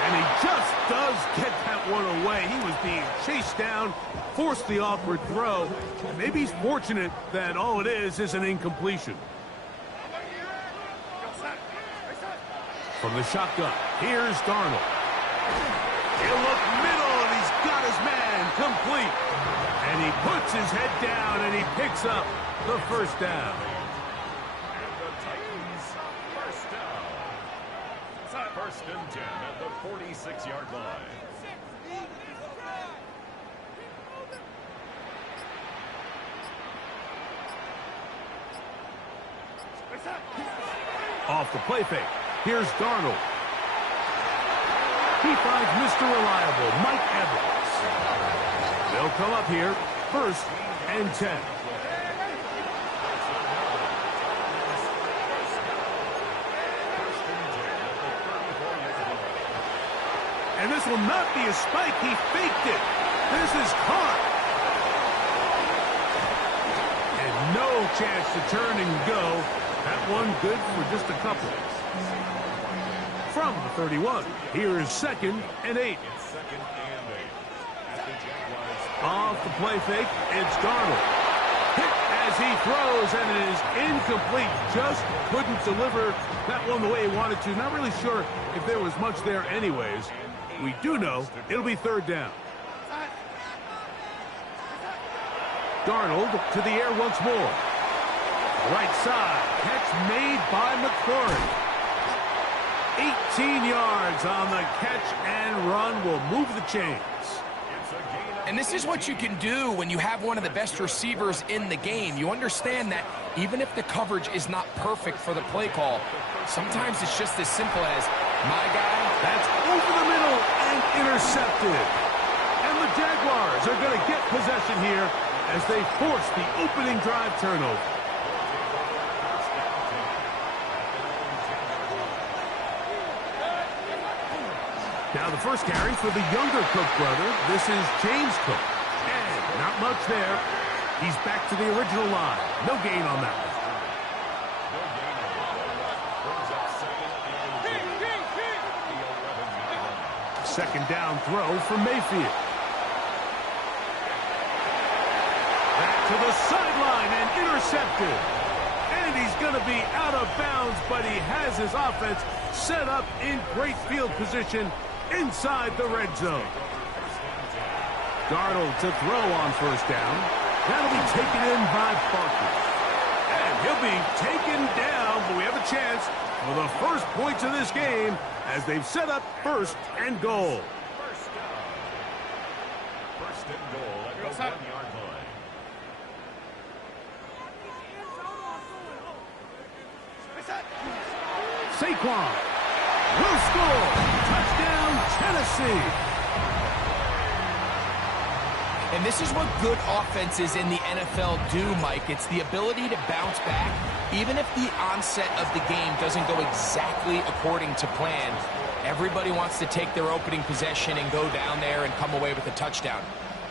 And he just does get that one away. He was being chased down, forced the awkward throw. Maybe he's fortunate that all it is an incompletion. From the shotgun, here's Darnold. He'll look middle, and he's got his man complete. And he puts his head down, and he picks up the first down. And the Titans, first down. First and 10 at the 46-yard line. Off the play fake. Here's Darnold. He finds Mr. Reliable, Mike Evans. They'll come up here, first and 10. And this will not be a spike. He faked it. This is caught. And no chance to turn and go. That one good for just a couple. From the 31, here's second and 8. Off the play fake, it's Darnold. Hit as he throws, and it is incomplete. Just couldn't deliver that one the way he wanted to. Not really sure if there was much there anyways. We do know it'll be third down. Darnold to the air once more. Right side, catch made by McLaurin. 18 yards on the catch and run will move the chains. And this is what you can do when you have one of the best receivers in the game. You understand that even if the coverage is not perfect for the play call, sometimes it's just as simple as, my guy. That's over the middle and intercepted. And the Jaguars are going to get possession here as they force the opening drive turnover. Now the first carry for the younger Cook brother. This is James Cook. And not much there. He's back to the original line. No gain on that one. Second down throw for Mayfield. Back to the sideline and intercepted. And he's going to be out of bounds, but he has his offense set up in great field position inside the red zone. Darnold to throw on first down. That'll be taken in by Parker. And he'll be taken down, but we have a chance for the first points of this game as they've set up first and goal. First and goal at the 1-yard line. Saquon will score. Touchdown, Tennessee. And this is what good offenses in the NFL do, Mike. It's the ability to bounce back, even if the onset of the game doesn't go exactly according to plan. Everybody wants to take their opening possession and go down there and come away with a touchdown.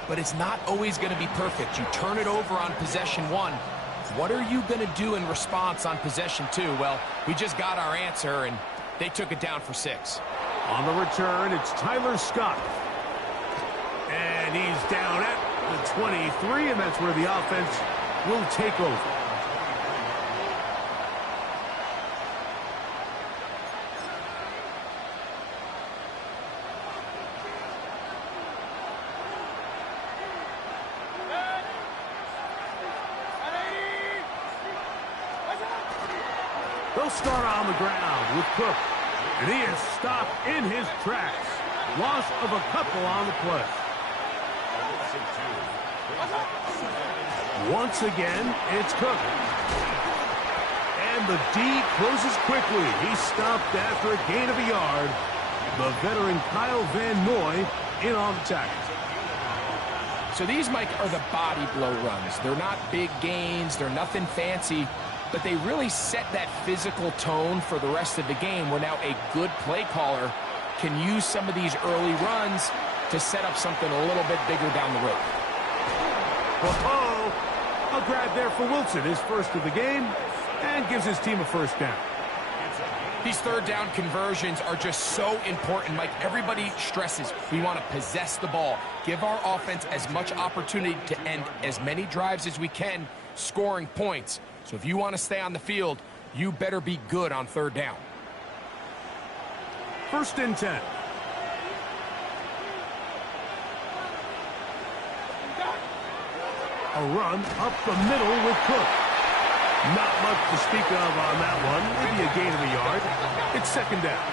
But it's not always going to be perfect. You turn it over on possession one. What are you going to do in response on possession two? Well, we just got our answer, and they took it down for 6. On the return, it's Tyler Scott. And he's down at the 23, and that's where the offense will take over. They'll start on the ground with Cook. And he is stopped in his tracks. Loss of a couple on the play. Once again, it's Cook. And the D closes quickly. He's stopped after a gain of a yard. The veteran Kyle Van Noy in on the tackle. So these, Mike, are the body blow runs. They're not big gains. They're nothing fancy. But they really set that physical tone for the rest of the game where now a good play caller can use some of these early runs to set up something a little bit bigger down the road. Whoa! A grab there for Wilson, his first of the game, and gives his team a first down. These third down conversions are just so important, Mike. Everybody stresses we want to possess the ball, give our offense as much opportunity to end as many drives as we can, scoring points. So if you want to stay on the field, you better be good on third down. First and 10. A run up the middle with Cook. Not much to speak of on that one. Maybe a gain of a yard. It's second down.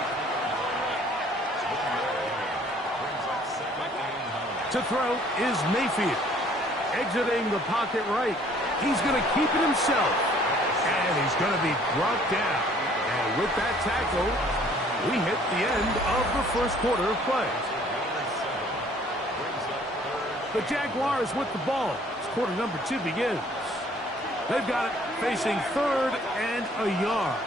To throw is Mayfield. Exiting the pocket right. He's going to keep it himself. And he's going to be brought down. And with that tackle, we hit the end of the first quarter of play. The Jaguars with the ball. Quarter number 2 begins. They've got it facing third and a yard.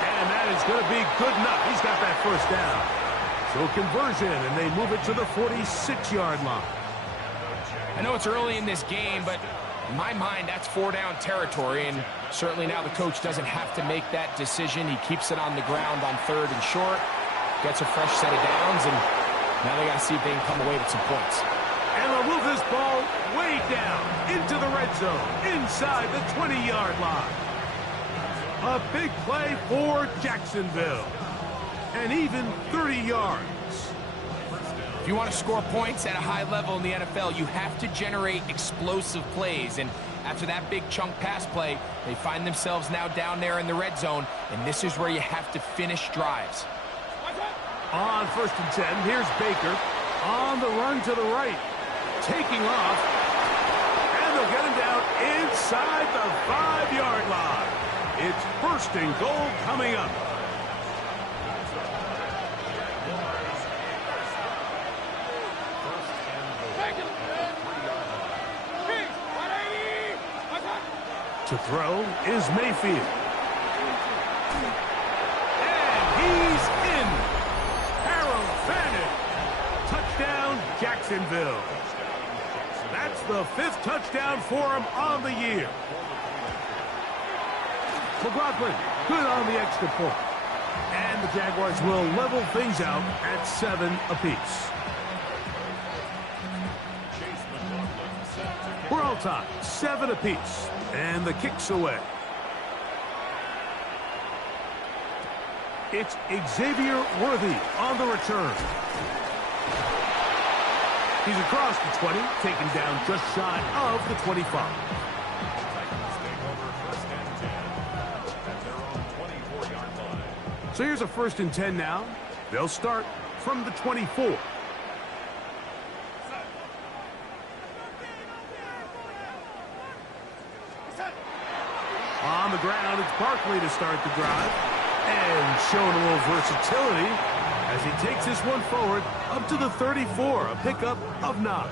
And that is going to be good enough. He's got that first down. So conversion, and they move it to the 46-yard line. I know it's early in this game, but in my mind, that's 4-down territory, and certainly now the coach doesn't have to make that decision. He keeps it on the ground on third and short, gets a fresh set of downs, and now they got to see if they can come away with some points. And they'll move this ball way down into the red zone, inside the 20-yard line. A big play for Jacksonville. And even 30 yards. If you want to score points at a high level in the NFL, you have to generate explosive plays. And after that big chunk pass play, they find themselves now down there in the red zone, and this is where you have to finish drives. On 1st and 10, here's Baker on the run to the right, taking off, and they'll get him down inside the 5-yard line. It's 1st and goal coming up. To throw is Mayfield. And he's in. Harold Fannin. Touchdown, Jacksonville. That's the 5th touchdown for him on the year. McLaughlin, good on the extra point. And the Jaguars will level things out at 7 apiece. We're all tied, 7 apiece. And the kick's away. It's Xavier Worthy on the return. He's across the 20, taken down just shy of the 25. So here's a 1st and 10 now. They'll start from the 24. On the ground, it's Barkley to start the drive. And showing a little versatility as he takes this one forward up to the 34, a pickup of 9.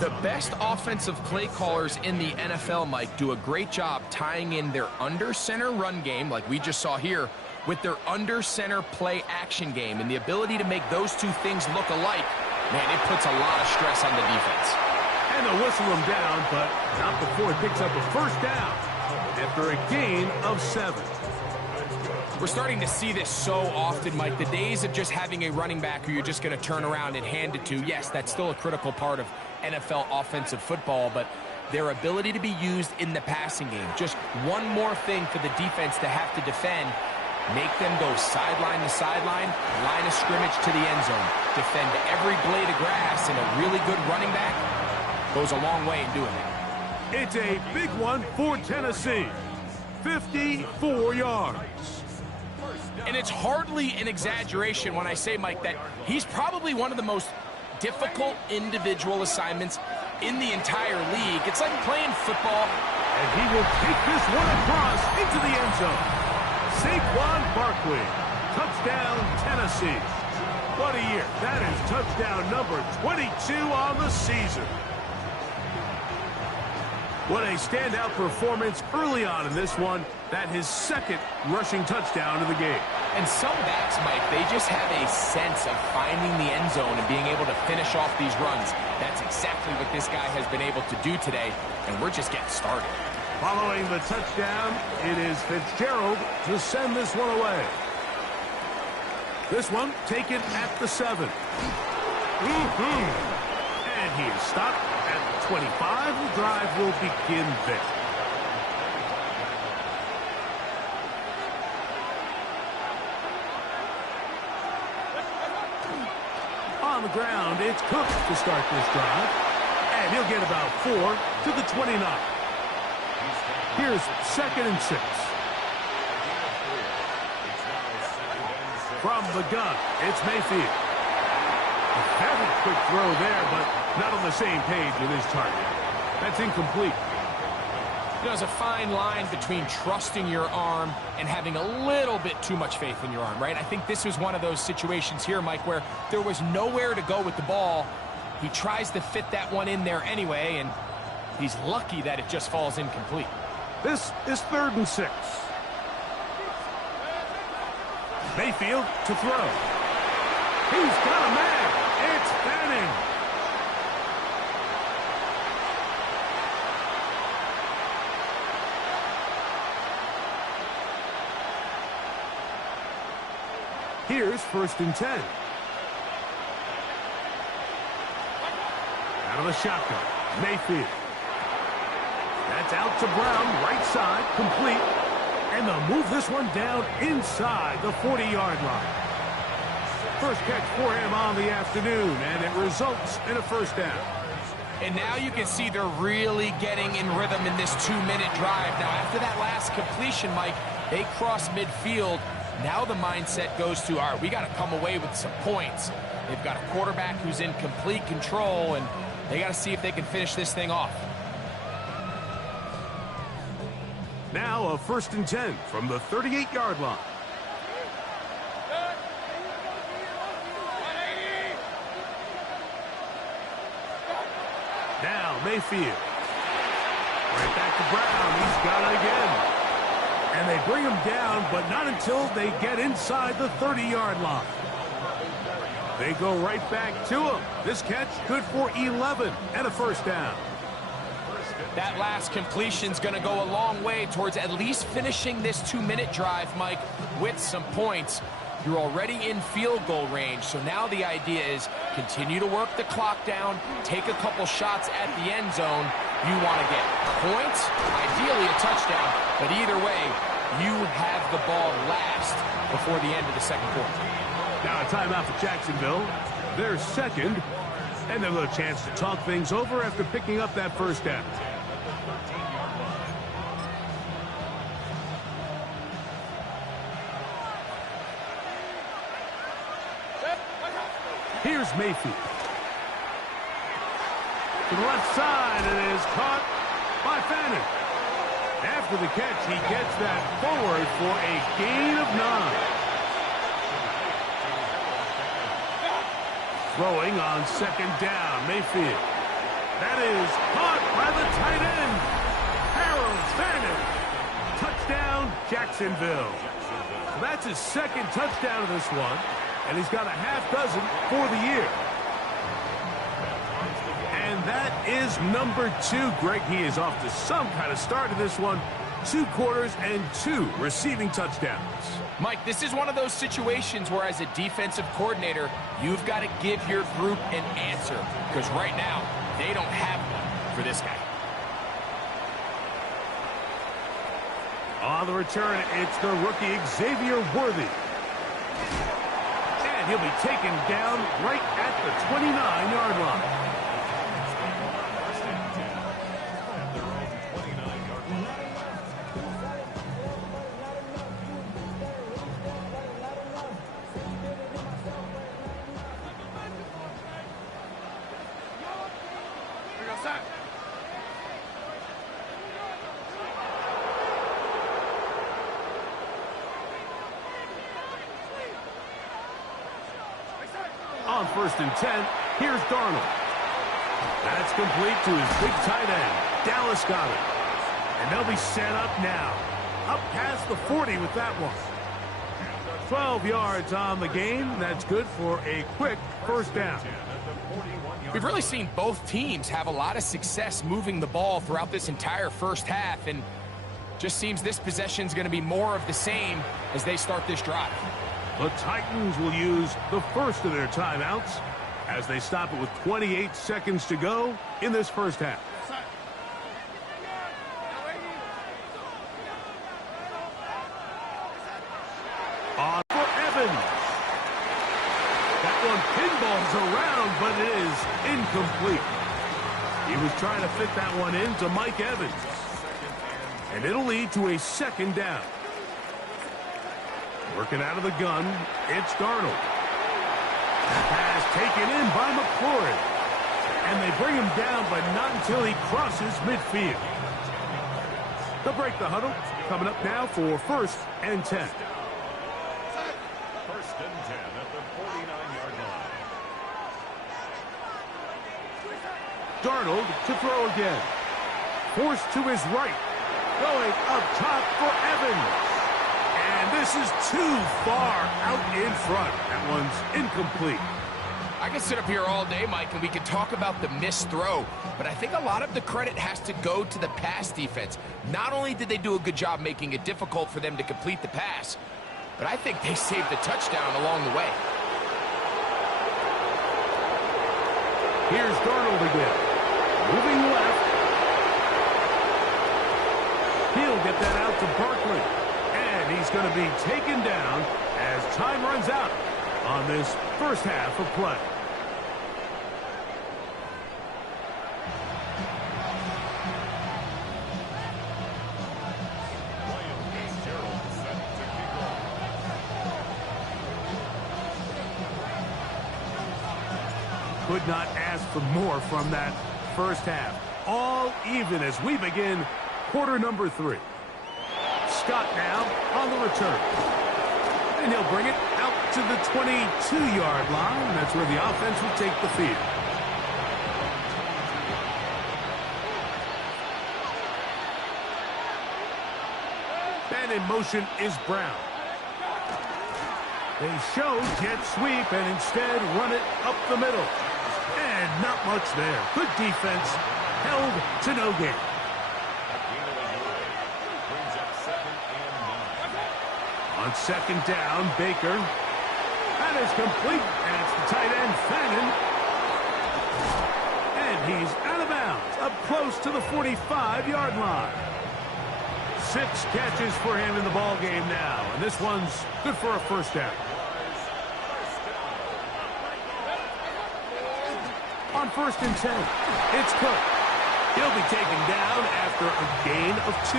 The best offensive play callers in the NFL, Mike, do a great job tying in their under-center run game, like we just saw here, with their under-center play action game. And the ability to make those two things look alike, man, it puts a lot of stress on the defense. And they'll whistle him down, but not before he picks up a 1st down after a gain of 7. We're starting to see this so often, Mike. The days of just having a running back who you're just going to turn around and hand it to, yes, that's still a critical part of NFL offensive football, but their ability to be used in the passing game, just one more thing for the defense to have to defend, make them go sideline to sideline, line of scrimmage to the end zone, defend every blade of grass, and a really good running back goes a long way in doing it. It's a big one for Tennessee. 54 yards. And it's hardly an exaggeration when I say, Mike, that he's probably one of the most difficult individual assignments in the entire league. It's like playing football. And he will take this one across into the end zone. Saquon Barkley. Touchdown, Tennessee. What a year. That is touchdown number 22 on the season. What a standout performance early on in this one. That his 2nd rushing touchdown of the game. And some backs, Mike, they just have a sense of finding the end zone and being able to finish off these runs. That's exactly what this guy has been able to do today, and we're just getting started. Following the touchdown, it is Fitzgerald to send this one away. This one taken at the 7. And he is stopped at the 25. The drive will begin there. On the ground, it's Cook to start this drive. And he'll get about 4 to the 29. Here's 2nd and 6. From the gun, it's Mayfield. A very quick throw there, but not on the same page with his target. That's incomplete. You know, there's a fine line between trusting your arm and having a little bit too much faith in your arm, right? I think this was one of those situations here, Mike, where there was nowhere to go with the ball. He tries to fit that one in there anyway, and he's lucky that it just falls incomplete. This is 3rd and 6. Mayfield to throw. He's got a man. It's Fanning. Here's 1st and 10. Out of the shotgun, Mayfield. That's out to Brown, right side, complete. And they'll move this one down inside the 40-yard line. First catch for him on the afternoon, and it results in a first down. And now you can see they're really getting in rhythm in this 2-minute drive. Now, after that last completion, Mike, they cross midfield. Now the mindset goes to, all right, we got to come away with some points. They've got a quarterback who's in complete control, and they got to see if they can finish this thing off. Now a 1st and 10 from the 38-yard line. Now Mayfield. Right back to Brown. He's got it again. And they bring him down, but not until they get inside the 30-yard line. They go right back to him. This catch good for 11 and a first down. That last completion's going to go a long way towards at least finishing this 2-minute drive, Mike, with some points. You're already in field goal range, so now the idea is continue to work the clock down, take a couple shots at the end zone. You want to get points, ideally a touchdown, but either way, you have the ball last before the end of the second quarter. Now a timeout for Jacksonville. They're second, and they'll have a chance to talk things over after picking up that first down. Here's Mayfield. To the left side, and it is caught by Fannin. After the catch, he gets that forward for a gain of 9. Throwing on second down, Mayfield. That is caught by the tight end, Harold Fannin. Touchdown, Jacksonville. So that's his second touchdown of this one, and he's got a half dozen for the year. And that is number 2. Greg, he is off to some kind of start in this one. 2 quarters and 2 receiving touchdowns. Mike, this is one of those situations where as a defensive coordinator, you've got to give your group an answer. Because right now, they don't have one for this guy. On the return, it's the rookie Xavier Worthy. And he'll be taken down right at the 29-yard line. On 1st and 10, here's Darnold. That's complete to his big tight end. Dallas got it. And they'll be set up now. Up past the 40 with that one. 12 yards on the game. That's good for a quick first down. We've really seen both teams have a lot of success moving the ball throughout this entire first half, and just seems this possession is going to be more of the same as they start this drive. The Titans will use the first of their timeouts as they stop it with 28 seconds to go in this first half. On for Evans. That one pinballs around, but it is incomplete. He was trying to fit that one into Mike Evans. And it'll lead to a second down. Working out of the gun, it's Darnold. That pass taken in by McLaurin. And they bring him down, but not until he crosses midfield. They'll break the huddle. Coming up now for 1st and 10. 1st and 10 at the 49-yard line. Darnold to throw again. Forced to his right. Going up top for Evans. And this is too far out in front. That one's incomplete. I can sit up here all day, Mike, and we can talk about the missed throw, but I think a lot of the credit has to go to the pass defense. Not only did they do a good job making it difficult for them to complete the pass, but I think they saved the touchdown along the way. Here's Darnold again. Moving left. He'll get that out to Barkley. And he's going to be taken down as time runs out on this first half of play. Could not ask for more from that first half. All even as we begin quarter number 3. Scott now on the return. And he'll bring it out to the 22-yard line. That's where the offense will take the field. And in motion is Brown. They show jet sweep and instead run it up the middle. And not much there. Good defense. Held to no gain. On second down, Baker. That is complete. And it's the tight end, Fannin. And he's out of bounds. Up close to the 45-yard line. 6 catches for him in the ball game now. And this one's good for a first down. On 1st and 10, it's Cook. He'll be taken down after a gain of 2.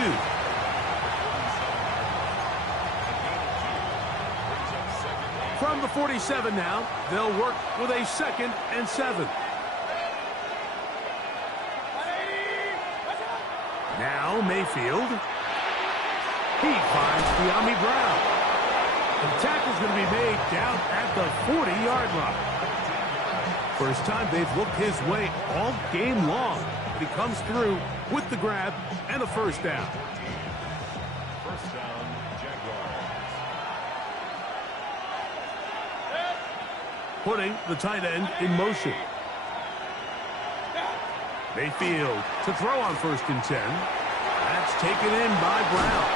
From the 47 now, they'll work with a 2nd and 7. Now Mayfield. He finds De'Ami Brown. The tackle's going to be made down at the 40-yard line. First time they've looked his way all game long. But he comes through with the grab and a first down. First down, Jaguars. Putting the tight end in motion. Mayfield to throw on 1st and 10. That's taken in by Brown.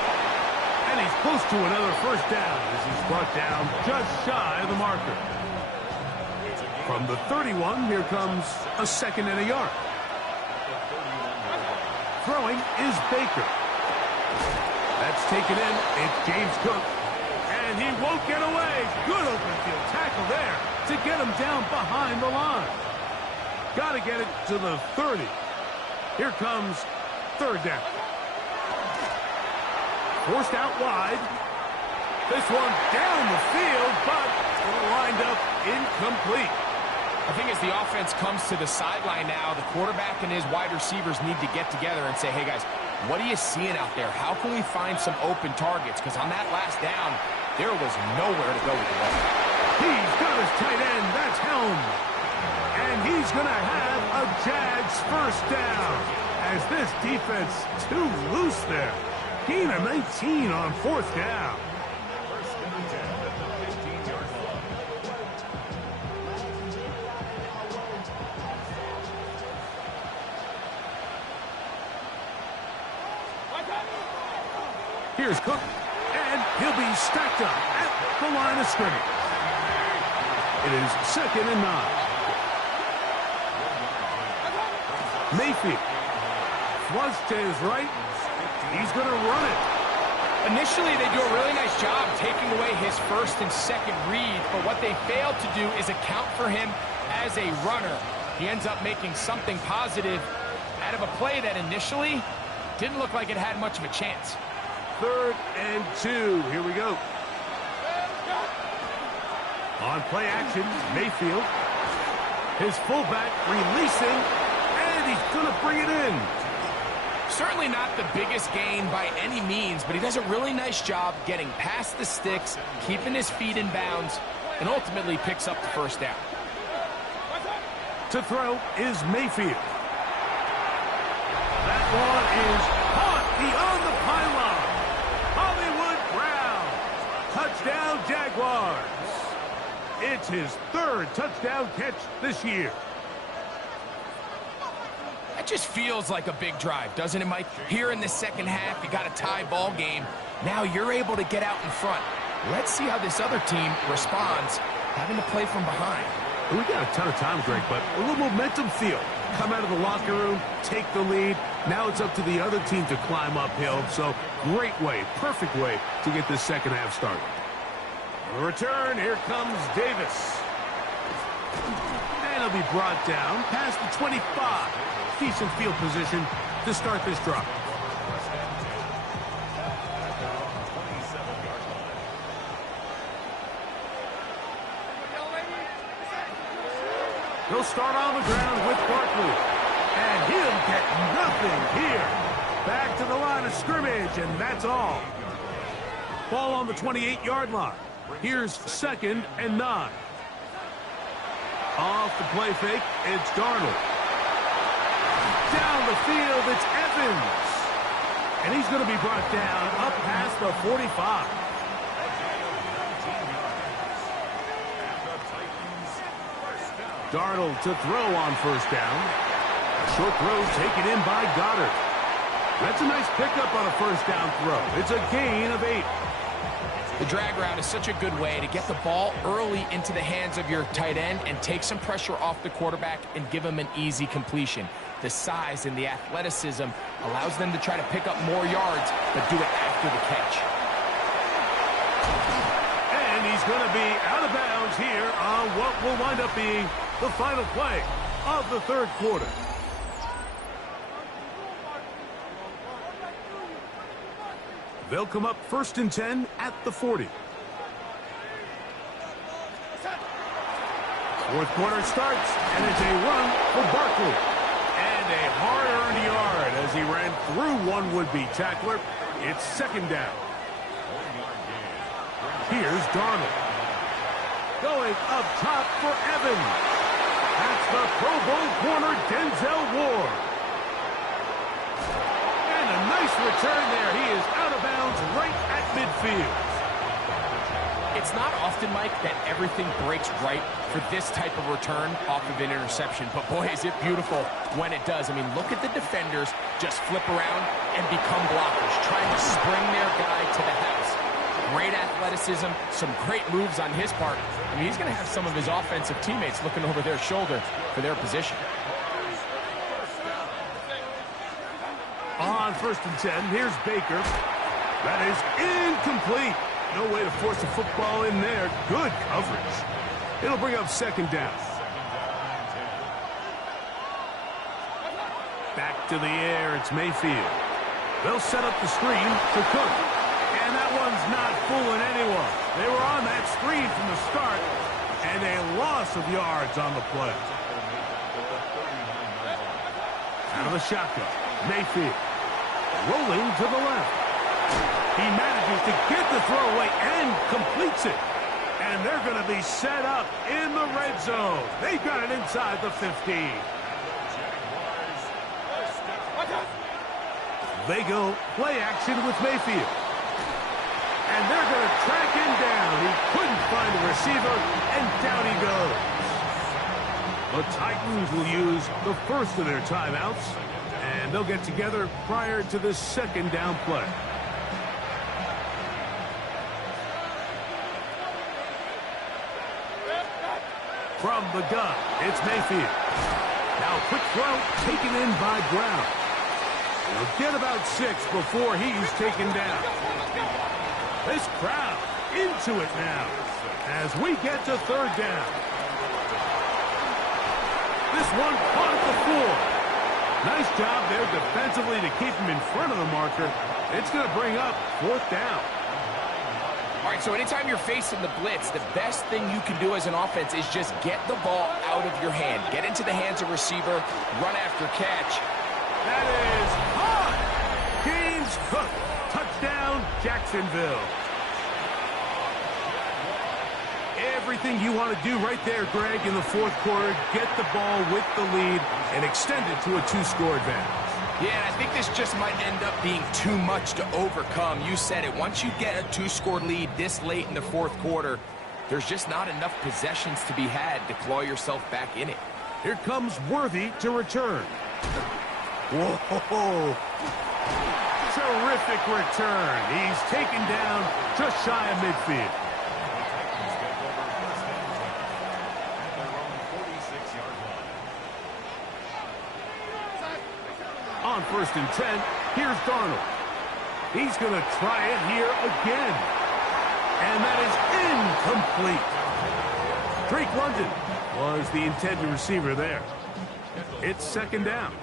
And he's close to another first down as he's brought down just shy of the marker. From the 31, here comes a 2nd and a yard. Throwing is Baker. That's taken in. It's James Cook. And he won't get away. Good open field tackle there to get him down behind the line. Got to get it to the 30. Here comes 3rd down. Forced out wide. This one down the field, but lined up incomplete. I think as the offense comes to the sideline now, the quarterback and his wide receivers need to get together and say, hey, guys, what are you seeing out there? How can we find some open targets? Because on that last down, there was nowhere to go with the ball. He's got his tight end. That's Helm. And he's going to have a Jags first down as this defense too loose there. Gain of 19 on 4th down. First and 10 at the 15-yard line. Here's Cook, and he'll be stacked up at the line of scrimmage. It is 2nd and 9. Mayfield flush to his right. He's going to run it. Initially, they do a really nice job taking away his 1st and 2nd read, but what they failed to do is account for him as a runner. He ends up making something positive out of a play that initially didn't look like it had much of a chance. 3rd and 2. Here we go. On play action, Mayfield. His fullback releasing, and he's going to bring it in. Certainly not the biggest gain by any means, but he does a really nice job getting past the sticks, keeping his feet in bounds, and ultimately picks up the first down. To throw is Mayfield. That one is caught beyond the pylon. Hollywood Brown. Touchdown, Jaguars. It's his 3rd touchdown catch this year. That just feels like a big drive, doesn't it, Mike? Here in the second half, you got a tie ball game. Now you're able to get out in front. Let's see how this other team responds, having to play from behind. We got a ton of time, Greg, but a little momentum feel. Come out of the locker room, take the lead. Now it's up to the other team to climb uphill. So great way, perfect way to get this second half started. On the return, here comes Davis. And he'll be brought down past the 25. Decent field position to start this drive. He'll start on the ground with Barkley. And he'll get nothing here. Back to the line of scrimmage, and that's all. Ball on the 28-yard line. Here's 2nd and 9. Off the play fake, it's Darnold. Down the field, it's Evans. And he's going to be brought down up past the 45. Darnold to throw on first down. A short throw taken in by Goddard. That's a nice pickup on a first down throw. It's a gain of 8. The drag route is such a good way to get the ball early into the hands of your tight end and take some pressure off the quarterback and give him an easy completion. The size and the athleticism allows them to try to pick up more yards, but do it after the catch. And he's going to be out of bounds here on what will wind up being the final play of the third quarter. They'll come up 1st and 10 at the 40. Fourth quarter starts, and it's a run for Barkley. And a hard-earned yard as he ran through one would-be tackler. It's 2nd down. Here's Darnold. Going up top for Evans. That's the Pro Bowl corner, Denzel Ward. And a nice return there. He is out of bounds right at midfield. It's not often, Mike, that everything breaks right for this type of return off of an interception. But, boy, is it beautiful when it does. I mean, look at the defenders just flip around and become blockers, trying to spring their guy to the house. Great athleticism, some great moves on his part. I mean, he's going to have some of his offensive teammates looking over their shoulder for their position. On 1st and 10, here's Baker. That is incomplete. No way to force the football in there. Good coverage. It'll bring up 2nd down. Back to the air, it's Mayfield. They'll set up the screen to Cook. And that one's not fooling anyone. They were on that screen from the start, and a loss of yards on the play. Out of the shotgun, Mayfield. Rolling to the left. He manages to get the throw away and completes it. And they're going to be set up in the red zone. They've got it inside the 15. They go play action with Mayfield. And they're going to track him down. He couldn't find the receiver, and down he goes. The Titans will use the first of their timeouts, and they'll get together prior to the 2nd down play. From the gun, it's Mayfield. Now quick throw taken in by Brown. He'll get about 6 before he's taken down. This crowd into it now as we get to 3rd down. This one caught at the 4. Nice job there defensively to keep him in front of the marker. It's going to bring up 4th down. All right, so anytime you're facing the blitz, the best thing you can do as an offense is just get the ball out of your hand. Get into the hands of receiver, run after catch. That is high. James Cook. Touchdown, Jacksonville. Everything you want to do right there, Greg, in the 4th quarter. Get the ball with the lead and extend it to a 2-score advantage. Yeah, and I think this just might end up being too much to overcome. You said it. Once you get a 2-score lead this late in the 4th quarter, there's just not enough possessions to be had to claw yourself back in it. Here comes Worthy to return. Whoa. Terrific return. He's taken down just shy of midfield. On 1st and 10, here's Darnold. He's going to try it here again. And that is incomplete. Drake London was the intended receiver there. It's 2nd down.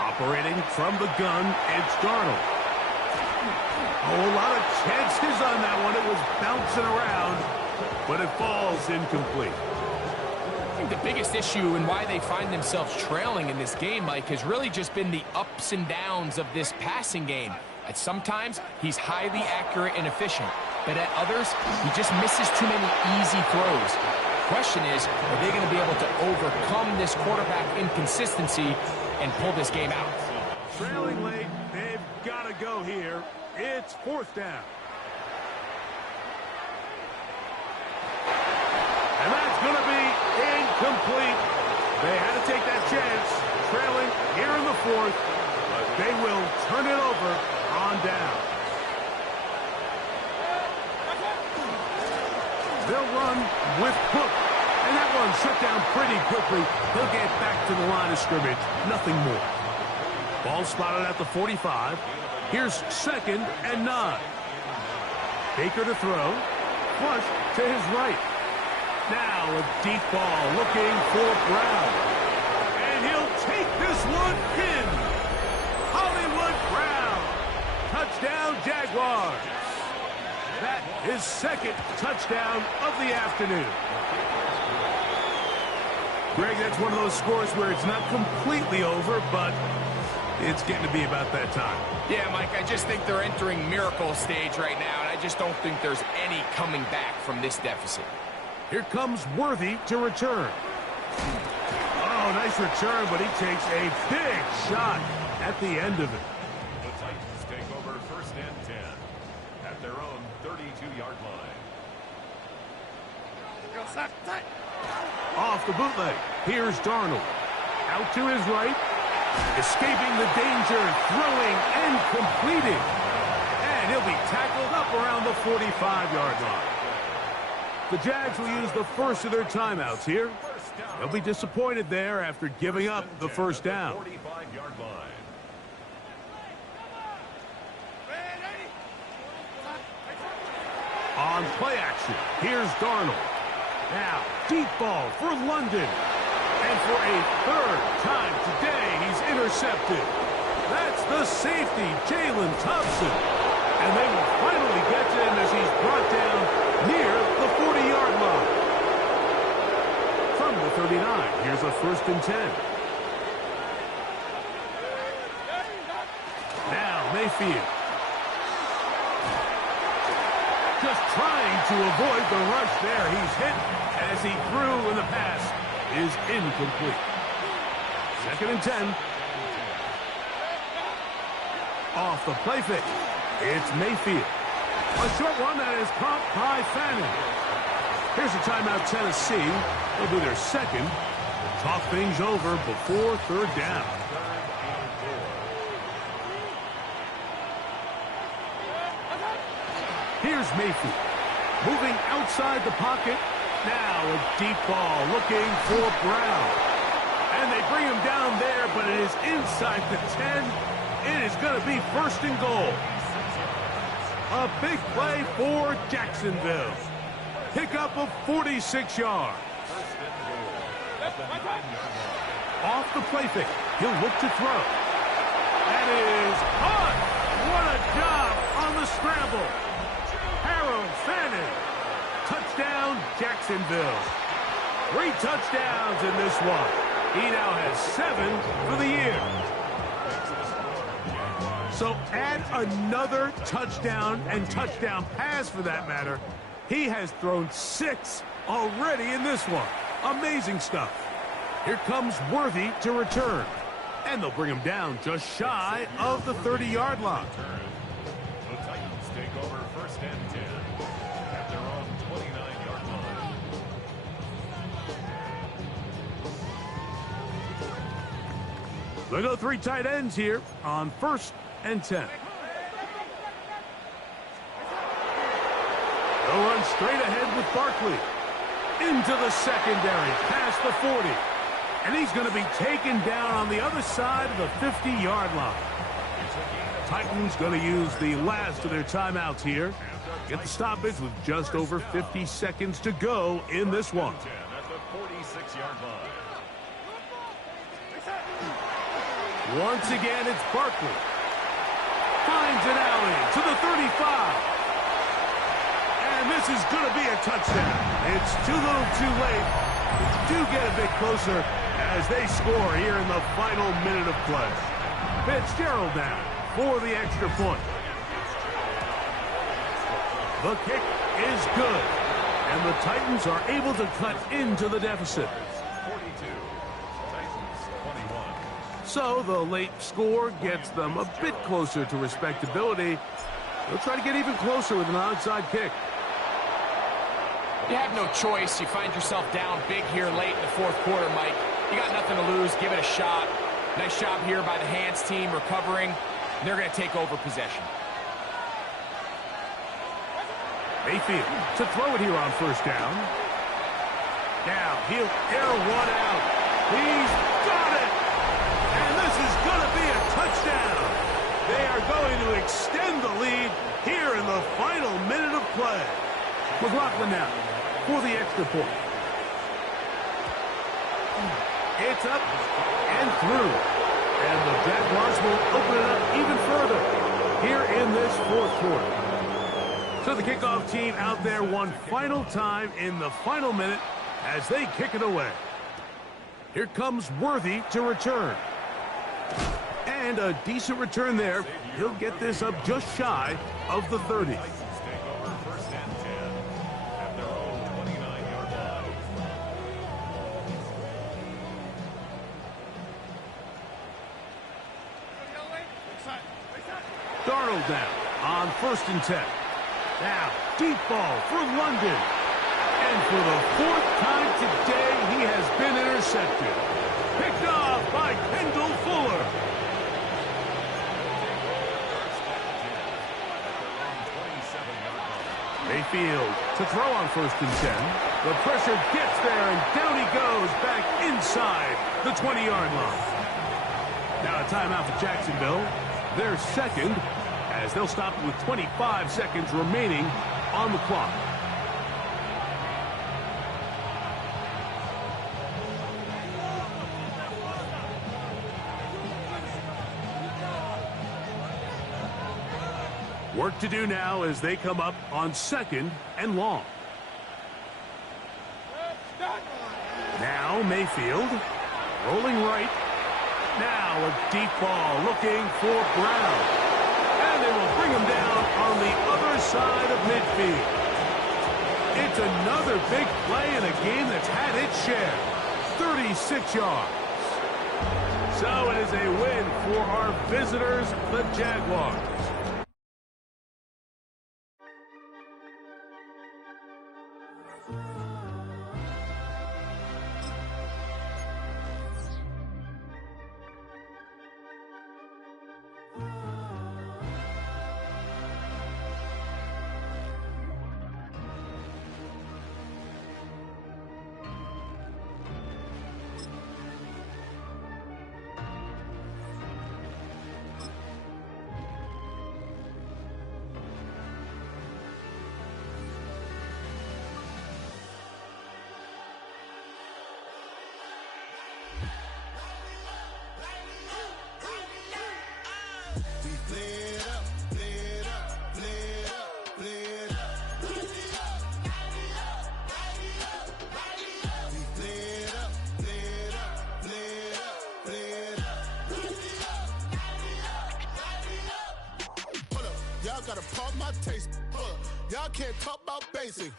Operating from the gun, it's Darnold. Oh, a lot of chances on that one. It was bouncing around, but it falls incomplete. I think the biggest issue and why they find themselves trailing in this game, Mike, has really just been the ups and downs of this passing game. At sometimes, he's highly accurate and efficient, but at others, he just misses too many easy throws. The question is, are they going to be able to overcome this quarterback inconsistency and pull this game out? Trailing late, they've got to go here. It's 4th down. And that's going to be incomplete. They had to take that chance, trailing here in the 4th, but they will turn it over on down. They'll run with Cook, and that one shut down pretty quickly. He'll get back to the line of scrimmage, nothing more. Ball spotted at the 45. Here's 2nd and 9. Baker to throw. Flush to his right. Now a deep ball looking for Brown. And he'll take this one in. Hollywood Brown. Touchdown Jaguars. That is 2nd touchdown of the afternoon. Greg, that's one of those scores where it's not completely over, but it's getting to be about that time. Yeah, Mike, I just think they're entering miracle stage right now, and I just don't think there's any coming back from this deficit. Here comes Worthy to return. Oh, nice return, but he takes a big shot at the end of it. The Titans take over 1st and 10 at their own 32-yard line. Off the bootleg. Here's Darnold. Out to his right. Escaping the danger. Throwing and completing. And he'll be tackled up around the 45-yard line. The Jags will use the first of their timeouts here. They'll be disappointed there after giving up the 1st down. 45-yard line. On play action, here's Darnold. Now, deep ball for London. And for a 3rd time today, he's intercepted. That's the safety, Jalen Thompson. And they will finally get to him as he's brought down near the 40-yard line. From the 39, here's a 1st and 10. Now, Mayfield. Just trying to avoid the rush there. He's hit as he threw, and the pass is incomplete. 2nd and 10. Off the play fake. It's Mayfield. A short one that is caught by Fannin. Here's a timeout, Tennessee. They'll do their 2nd. Talk things over before 3rd down. Here's Mayfield. Moving outside the pocket. Now a deep ball looking for Brown. And they bring him down there, but it is inside the 10. It is going to be 1st and goal. A big play for Jacksonville. Pickup of 46 yards. Off the play fake. He'll look to throw. That is caught. What a job on the scramble. Harold Fannin. Touchdown, Jacksonville. 3 touchdowns in this one. He now has 7 for the year. So add another touchdown and touchdown pass for that matter. He has thrown 6 already in this one. Amazing stuff. Here comes Worthy to return. And they'll bring him down just shy of the 30-yard line. The Titans take over 1st and 10 at their own 29-yard line. They'll go 3 tight ends here on 1st and 10. straight ahead with Barkley. Into the secondary, past the 40. And he's going to be taken down on the other side of the 50-yard line. Titans going to use the last of their timeouts here. Get the stoppage with just over 50 seconds to go in this one. Once again, it's Barkley. Finds an alley to the 35. And this is going to be a touchdown. It's too little too late. Do get a bit closer as they score here in the final minute of play. Fitzgerald now for the extra point. The kick is good. And the Titans are able to cut into the deficit. So the late score gets them a bit closer to respectability. They'll try to get even closer with an onside kick. You have no choice. You find yourself down big here late in the fourth quarter, Mike. You got nothing to lose. Give it a shot. Nice job here by the hands team recovering. They're going to take over possession. Mayfield to throw it here on first down. Now he'll air one out. He's got it! And this is going to be a touchdown. They are going to extend the lead here in the final minute of play. McLaughlin now for the extra point. It's up and through. And the Jaguars will open it up even further here in this fourth quarter. So the kickoff team out there one final time in the final minute as they kick it away. Here comes Worthy to return. And a decent return there. He'll get this up just shy of the 30. Darnold now on 1st and 10. Now, deep ball for London. And for the 4th time today, he has been intercepted. Picked off by Kendall Fuller. Mayfield to throw on 1st and 10. The pressure gets there, and down he goes back inside the 20-yard line. Now a timeout for Jacksonville. Their second, as they'll stop with 25 seconds remaining on the clock. Work to do now as they come up on 2nd and long. Now Mayfield rolling right. Now a deep ball looking for Brown. And they will bring him down on the other side of midfield. It's another big play in a game that's had its share. 36 yards. So it is a win for our visitors, the Jaguars. Gotta pump my taste. Y'all can't talk about basic.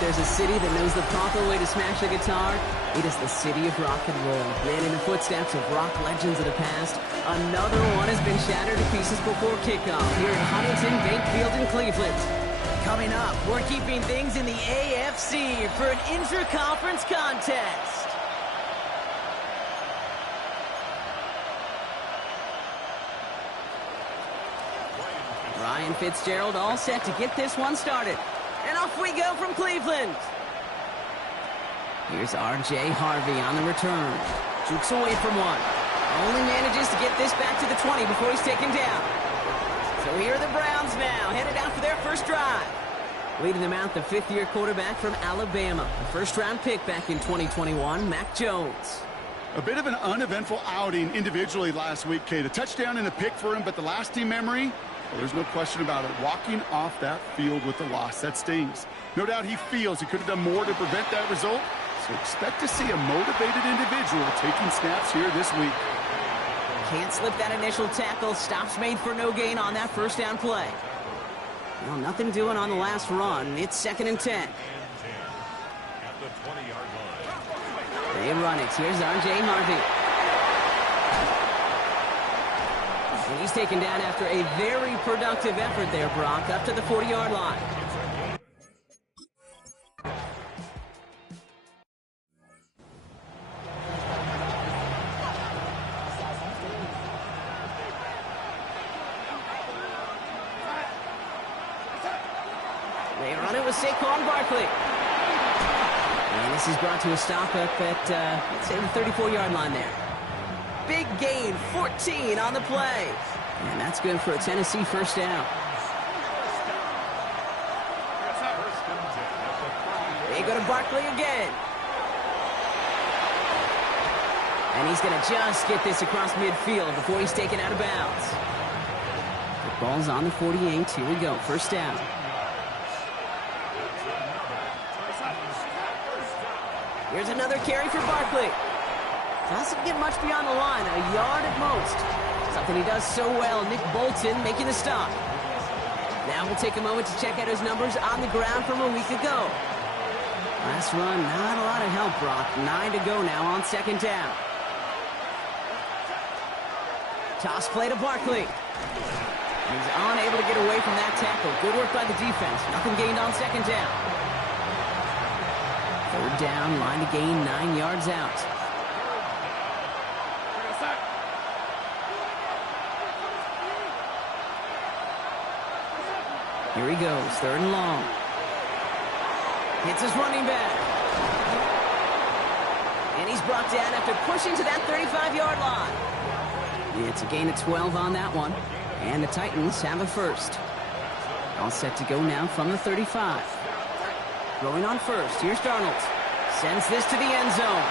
there's a city that knows the proper way to smash a guitar, it is the city of rock and roll. And in the footsteps of rock legends of the past, another one has been shattered to pieces before kickoff here at Huntington Bank Field in Cleveland. Coming up, we're keeping things in the AFC for an intra-conference contest. Ryan Fitzgerald all set to get this one started. And off we go from Cleveland. Here's R.J. Harvey on the return. Jukes away from one. Only manages to get this back to the 20 before he's taken down. So here are the Browns now, headed out for their first drive. Leading them out, the fifth-year quarterback from Alabama. The first-round pick back in 2021, Mac Jones. A bit of an uneventful outing individually last week, Kate. A touchdown and a pick for him, but the lasting memory, well, there's no question about it. Walking off that field with the loss, that stings. No doubt he feels he could have done more to prevent that result, so expect to see a motivated individual taking snaps here this week. Can't slip that initial tackle. Stops made for no gain on that first down play. Well, nothing doing on the last run. It's 2nd and 10. They run it. Here's R.J. Harvey. And he's taken down after a very productive effort there, Brock, up to the 40-yard line. They run it with Saquon Barkley. And this is brought to a stop up at, let's say, the 34-yard line there. Big gain, 14 on the play. And that's good for a Tennessee first down. They go to Barkley again. And he's going to just get this across midfield before he's taken out of bounds. The ball's on the 48. Here we go, first down. Here's another carry for Barkley. Doesn't get much beyond the line, a yard at most. Something he does so well. Nick Bolton making the stop. Now we'll take a moment to check out his numbers on the ground from a week ago. Last run, not a lot of help, Brock. 9 to go now on 2nd down. Toss play to Barkley. He's unable to get away from that tackle. Good work by the defense. Nothing gained on 2nd down. 3rd down, line to gain 9 yards out. Here he goes, 3rd and long. Hits his running back. And he's brought down after pushing to that 35-yard line. It's a gain of 12 on that one. And the Titans have a first. All set to go now from the 35. Going on first, here's Darnold. Sends this to the end zone.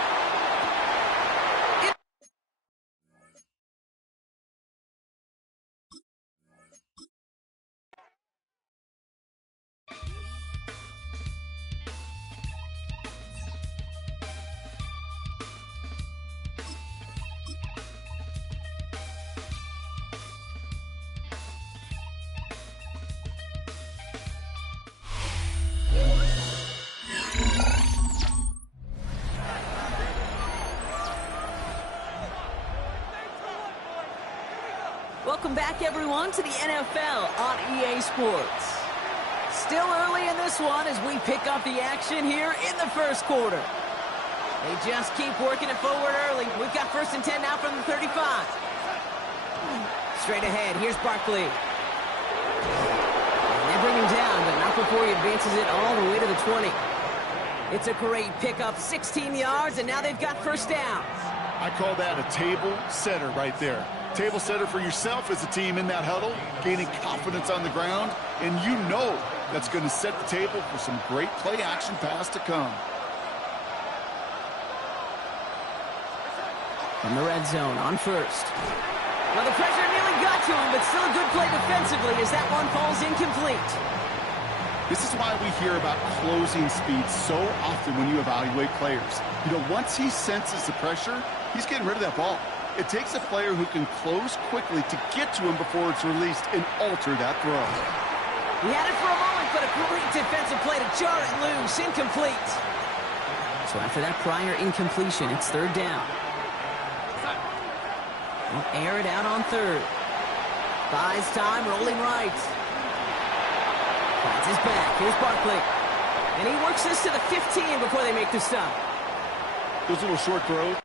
Welcome back, everyone, to the NFL on EA Sports. Still early in this one as we pick up the action here in the first quarter. They just keep working it forward early. We've got 1st and 10 now from the 35. Straight ahead, here's Barkley. And they bring him down, but not before he advances it all the way to the 20. It's a great pickup, 16 yards, and now they've got first down. I call that a table setter right there. Table setter for yourself as a team in that huddle, gaining confidence on the ground, and you know that's going to set the table for some great play-action pass to come. From the red zone on first. Well, the pressure nearly got to him, but still a good play defensively as that one falls incomplete. This is why we hear about closing speed so often when you evaluate players. You know, once he senses the pressure, he's getting rid of that ball. It takes a player who can close quickly to get to him before it's released and alter that throw. He had it for a moment but a great defensive play to jar it loose. Incomplete. So after that prior incompletion, it's third down. They'll air it out on third. Buys time, rolling right. Finds his back. Here's Barkley. And he works this to the 15 before they make the stop. Those little short throws.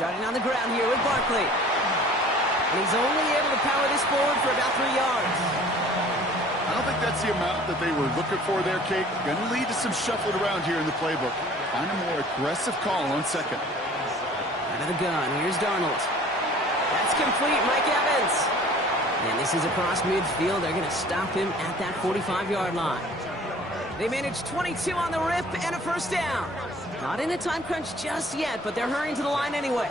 Starting on the ground here with Barkley. And he's only able to power this forward for about 3 yards. I don't think that's the amount that they were looking for there, Kate. Going to lead to some shuffling around here in the playbook. Find a more aggressive call on second. Out of the gun, here's Darnold. That's complete, Mike Evans. And this is across midfield. They're going to stop him at that 45-yard line. They managed 22 on the rip and a first down. Not in a time crunch just yet, but they're hurrying to the line anyway.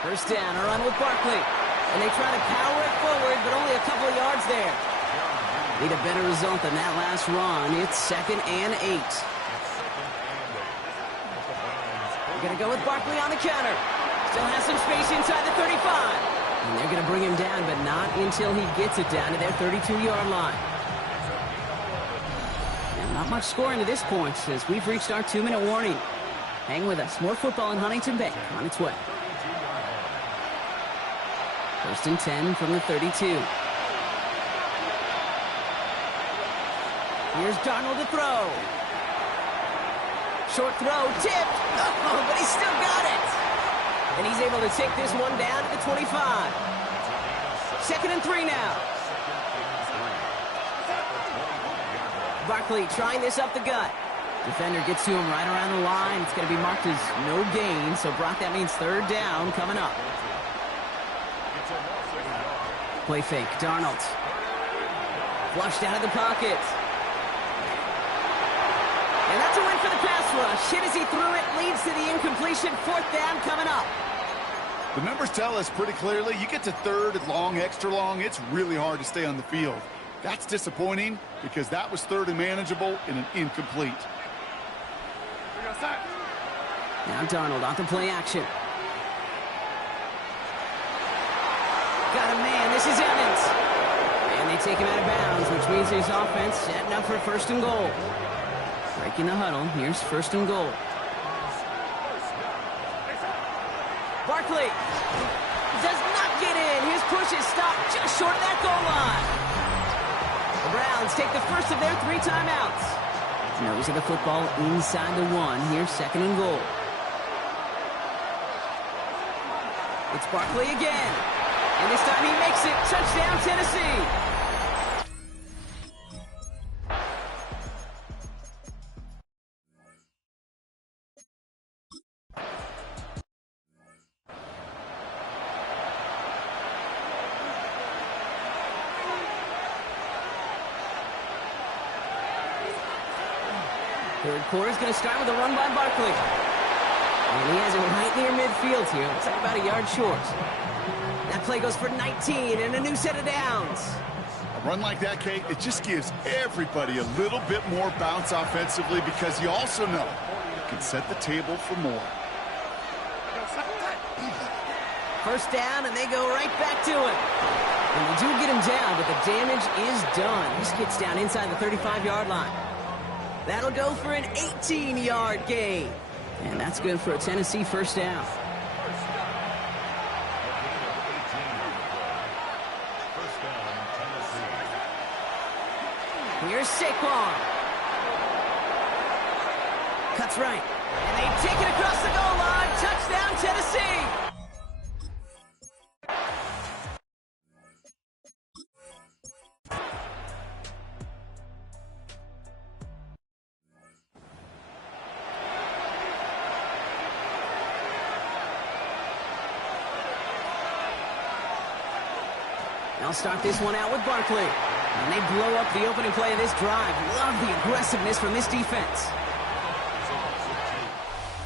First down, a run with Barkley. And they try to power it forward, but only a couple of yards there. Need a better result than that last run. It's 2nd and 8. They're going to go with Barkley on the counter. Still has some space inside the 35. And they're going to bring him down, but not until he gets it down to their 32-yard line. And not much scoring to this point as we've reached our 2-minute warning. Hang with us. More football in Huntington Bay on its way. 1st and 10 from the 32. Here's Darnold to throw. Short throw, tipped. Oh, but he's still got it. And he's able to take this one down to the 25. 2nd and 3 now. Barkley trying this up the gut. Defender gets to him right around the line. It's going to be marked as no gain. So, Brock, that means third down coming up. Play fake, Darnold. Flushed out of the pocket. And that's a win for the pass rush. Hit as he threw it, leads to the incompletion. 4th down coming up. The numbers tell us pretty clearly, you get to third, long, extra long, it's really hard to stay on the field. That's disappointing because that was third and manageable in an incomplete. Now Darnold on to play action. Got a man, this is Evans. And they take him out of bounds, which means his offense setting up for 1st and goal. Breaking the huddle, here's 1st and goal. Barkley does not get in. His push is stopped just short of that goal line. The Browns take the first of their 3 timeouts. Nose of the football inside the 1. Here's 2nd and goal. It's Barkley again. And this time he makes it. Touchdown, Tennessee. Third quarter is going to start with a run by Barkley. And he has it right near midfield here. Looks like about a yard short. That play goes for 19 and a new set of downs. A run like that, Kate, it just gives everybody a little bit more bounce offensively because you also know you can set the table for more. First down, and they go right back to it. And they do get him down, but the damage is done. He just gets down inside the 35-yard line. That'll go for an 18-yard gain. And that's good for a Tennessee first down. Here's Saquon. Cuts right. And they take it across the goal line. Touchdown, Tennessee. They'll start this one out with Barkley. And they blow up the opening play of this drive. Love the aggressiveness from this defense.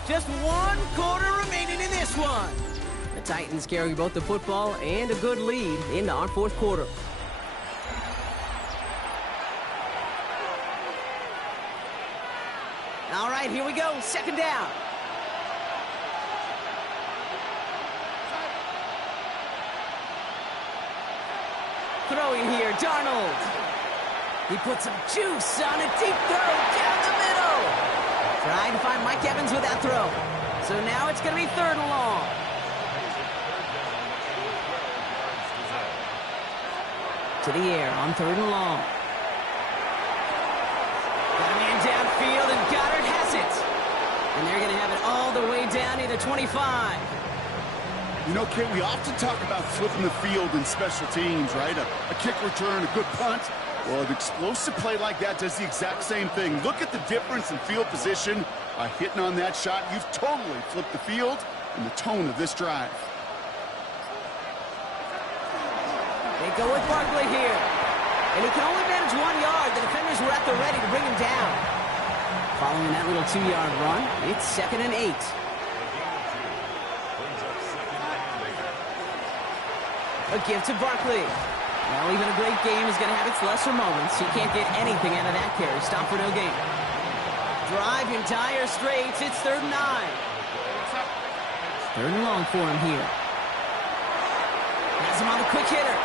Just 1 quarter remaining in this one. The Titans carry both the football and a good lead into our 4th quarter. All right, here we go. 2nd down. Throwing here, Darnold. He puts some juice on a deep throw down the middle. Trying to find Mike Evans with that throw. So now it's going to be 3rd and long. To the air on 3rd and long. Got a man downfield, and Goddard has it. And they're going to have it all the way down to the 25. You know, Kate, we often talk about flipping the field in special teams, right? A kick return, a good punt. Well, an explosive play like that does the exact same thing. Look at the difference in field position. By hitting on that shot, you've totally flipped the field and the tone of this drive. They go with Barkley here. And he can only manage 1 yard. The defenders were at the ready to bring him down. Following that little 2-yard run, it's 2nd and 8. A give to Barkley. Well, even a great game is going to have its lesser moments. He can't get anything out of that carry. Stop for no gain. Drive in dire straits. It's 3rd and 9. 3rd and long for him here. Has him on the quick hitter.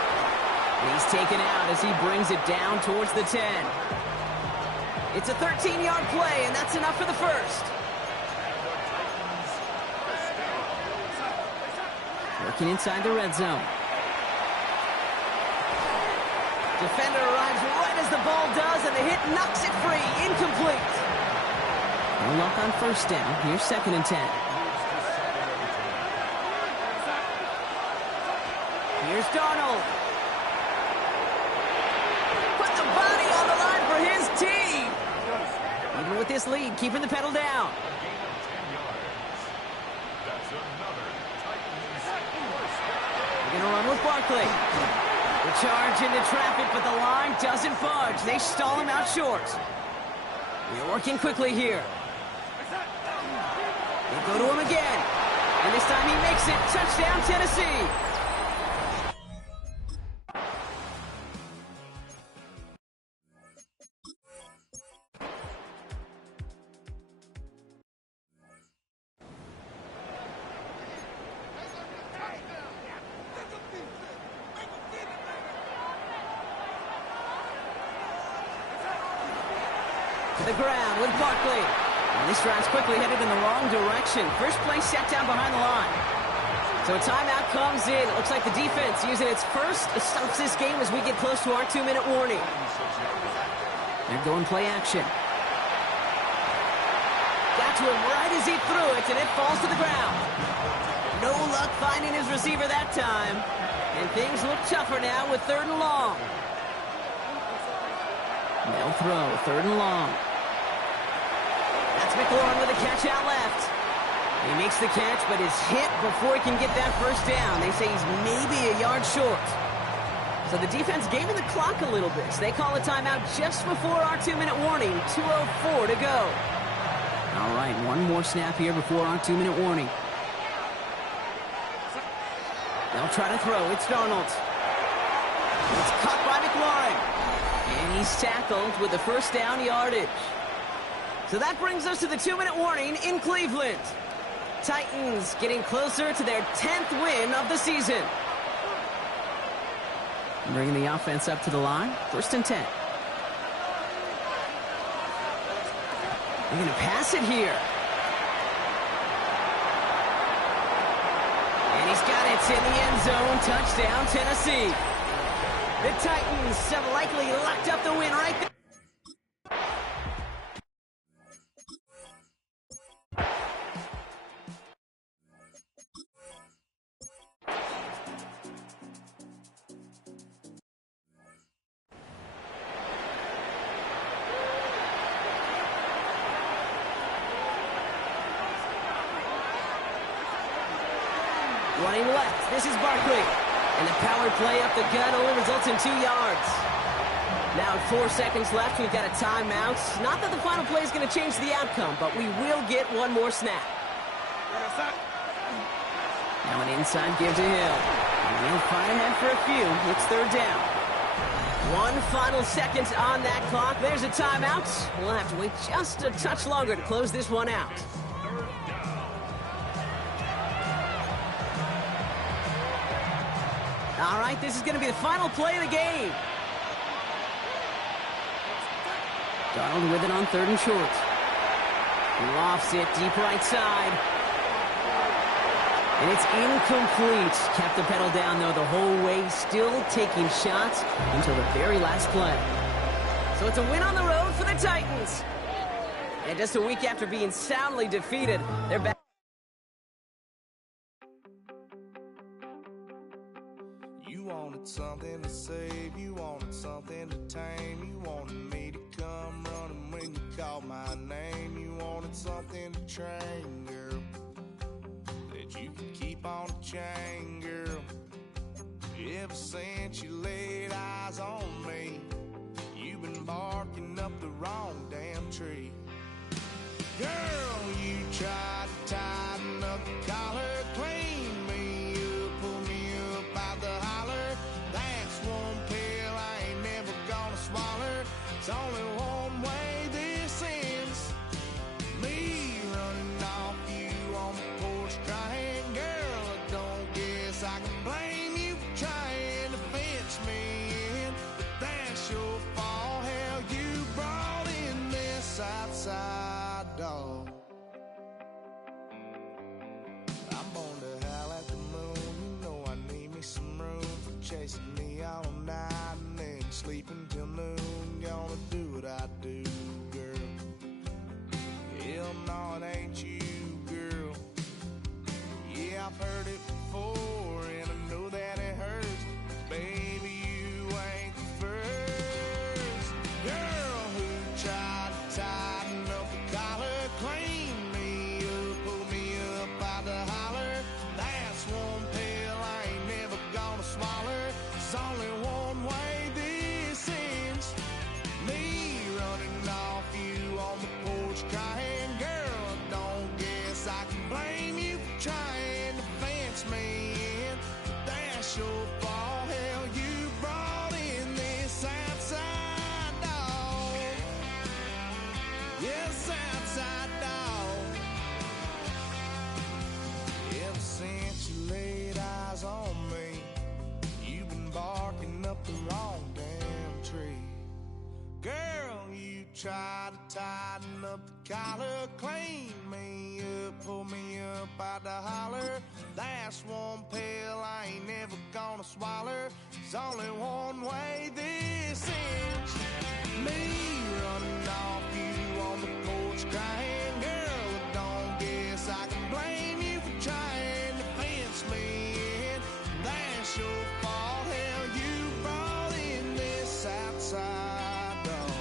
And he's taken out as he brings it down towards the 10. It's a 13-yard play, and that's enough for the first. Working inside the red zone. Defender arrives right as the ball does, and the hit knocks it free. Incomplete. No luck on 1st down. Here's 2nd and 10. Here's Darnold. Put the body on the line for his team. Even with this lead, keeping the pedal down. We're going to run with Barkley. The charge into traffic, but the line doesn't budge. They stall him out short. They're working quickly here. They go to him again. And this time he makes it. Touchdown, Tennessee. The ground with Barkley. And this drive's quickly headed in the wrong direction. First play set down behind the line. So a timeout comes in. It looks like the defense using its first stops this game as we get close to our 2-minute warning. They're going play action. Got to him right as he threw it, and it falls to the ground. No luck finding his receiver that time. And things look tougher now with 3rd and long. They'll throw 3rd and long. That's McLaurin with a catch out left. He makes the catch, but is hit before he can get that 1st down. They say he's maybe a yard short. So the defense gave him the clock a little bit. So they call a timeout just before our 2-minute warning. 2:04 to go. All right, one more snap here before our 2-minute warning. They'll try to throw. It's Darnold. It's caught by McLaurin. And he's tackled with the 1st down yardage. So that brings us to the 2-minute warning in Cleveland. Titans getting closer to their 10th win of the season. Bringing the offense up to the line. 1st and 10. They're going to pass it here. And he's got it in the end zone. Touchdown, Tennessee. The Titans have likely locked up the win right there. Running left, this is Barkley. And the power play up the gut only results in 2 yards. Now 4 seconds left, we've got a timeout. Not that the final play is going to change the outcome, but we will get one more snap. Now an inside give to Hill. And he'll fight ahead for a few. It's third down. 1 final second on that clock. There's a timeout. We'll have to wait just a touch longer to close this one out. All right, this is going to be the final play of the game. Darnold with it on 3rd and short. Lofts it deep right side. And it's incomplete. Kept the pedal down, though, the whole way, still taking shots until the very last play. So it's a win on the road for the Titans. And just a week after being soundly defeated, they're back. You wanted something to save, you wanted something to tame, you wanted me to come running when you called my name, you wanted something to train, girl, that you could keep on the chain, girl. Ever since you laid eyes on me, you've been barking up the wrong damn tree. Girl, you tried to tighten up the collar, clean me up, pull me up out the holler. That's one pill I ain't never gonna swallow. It's only one way this ends. Me running off you on the porch crying. Girl, I don't guess I can blame you for trying to fence me in. But that's your fault, hell, you brought in this outside dog. I'm born to howl at the moon. You know I need me some room for chasing me all night and then sleeping till noon. Gonna do what I do, girl. Hell no, it ain't you, girl. Yeah, I've heard it before and I know that it hurts. Baby, you ain't the first girl who tried to tighten up the collar, clean me up, pull me up out the holler. That's one pill I ain't never gonna swallow. There's only one way this ends. Me running off you on the porch crying. Girl, I don't guess I can blame you for trying to fence me in. But that's your fault, hell, you brought in this outside dog. Yes, outside dog. Ever since you laid eyes on me, you've been barking up the wrong damn tree. Girl, you tried to tighten up the collar, clean me up, pull me up out the holler. That's one pill I ain't never gonna swallow. There's only one way this ends. Me running off you on the porch crying. Girl, I don't guess I can blame you for trying to fence me in. That's your fault, hell, you brought in this outside dog.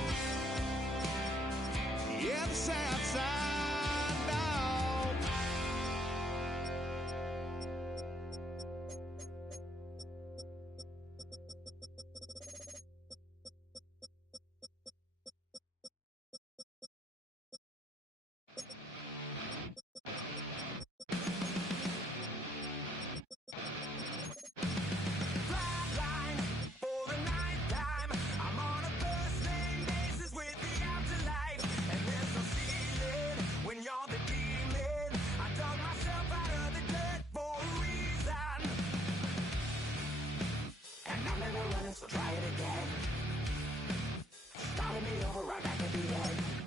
Yeah, this outside dog. Flatline for the night time. I'm on a first name basis with the afterlife, and there's no ceiling when you're the demon. I dug myself out of the dirt for a reason, and I'm never running, so try it again. Starting me over right back at the end.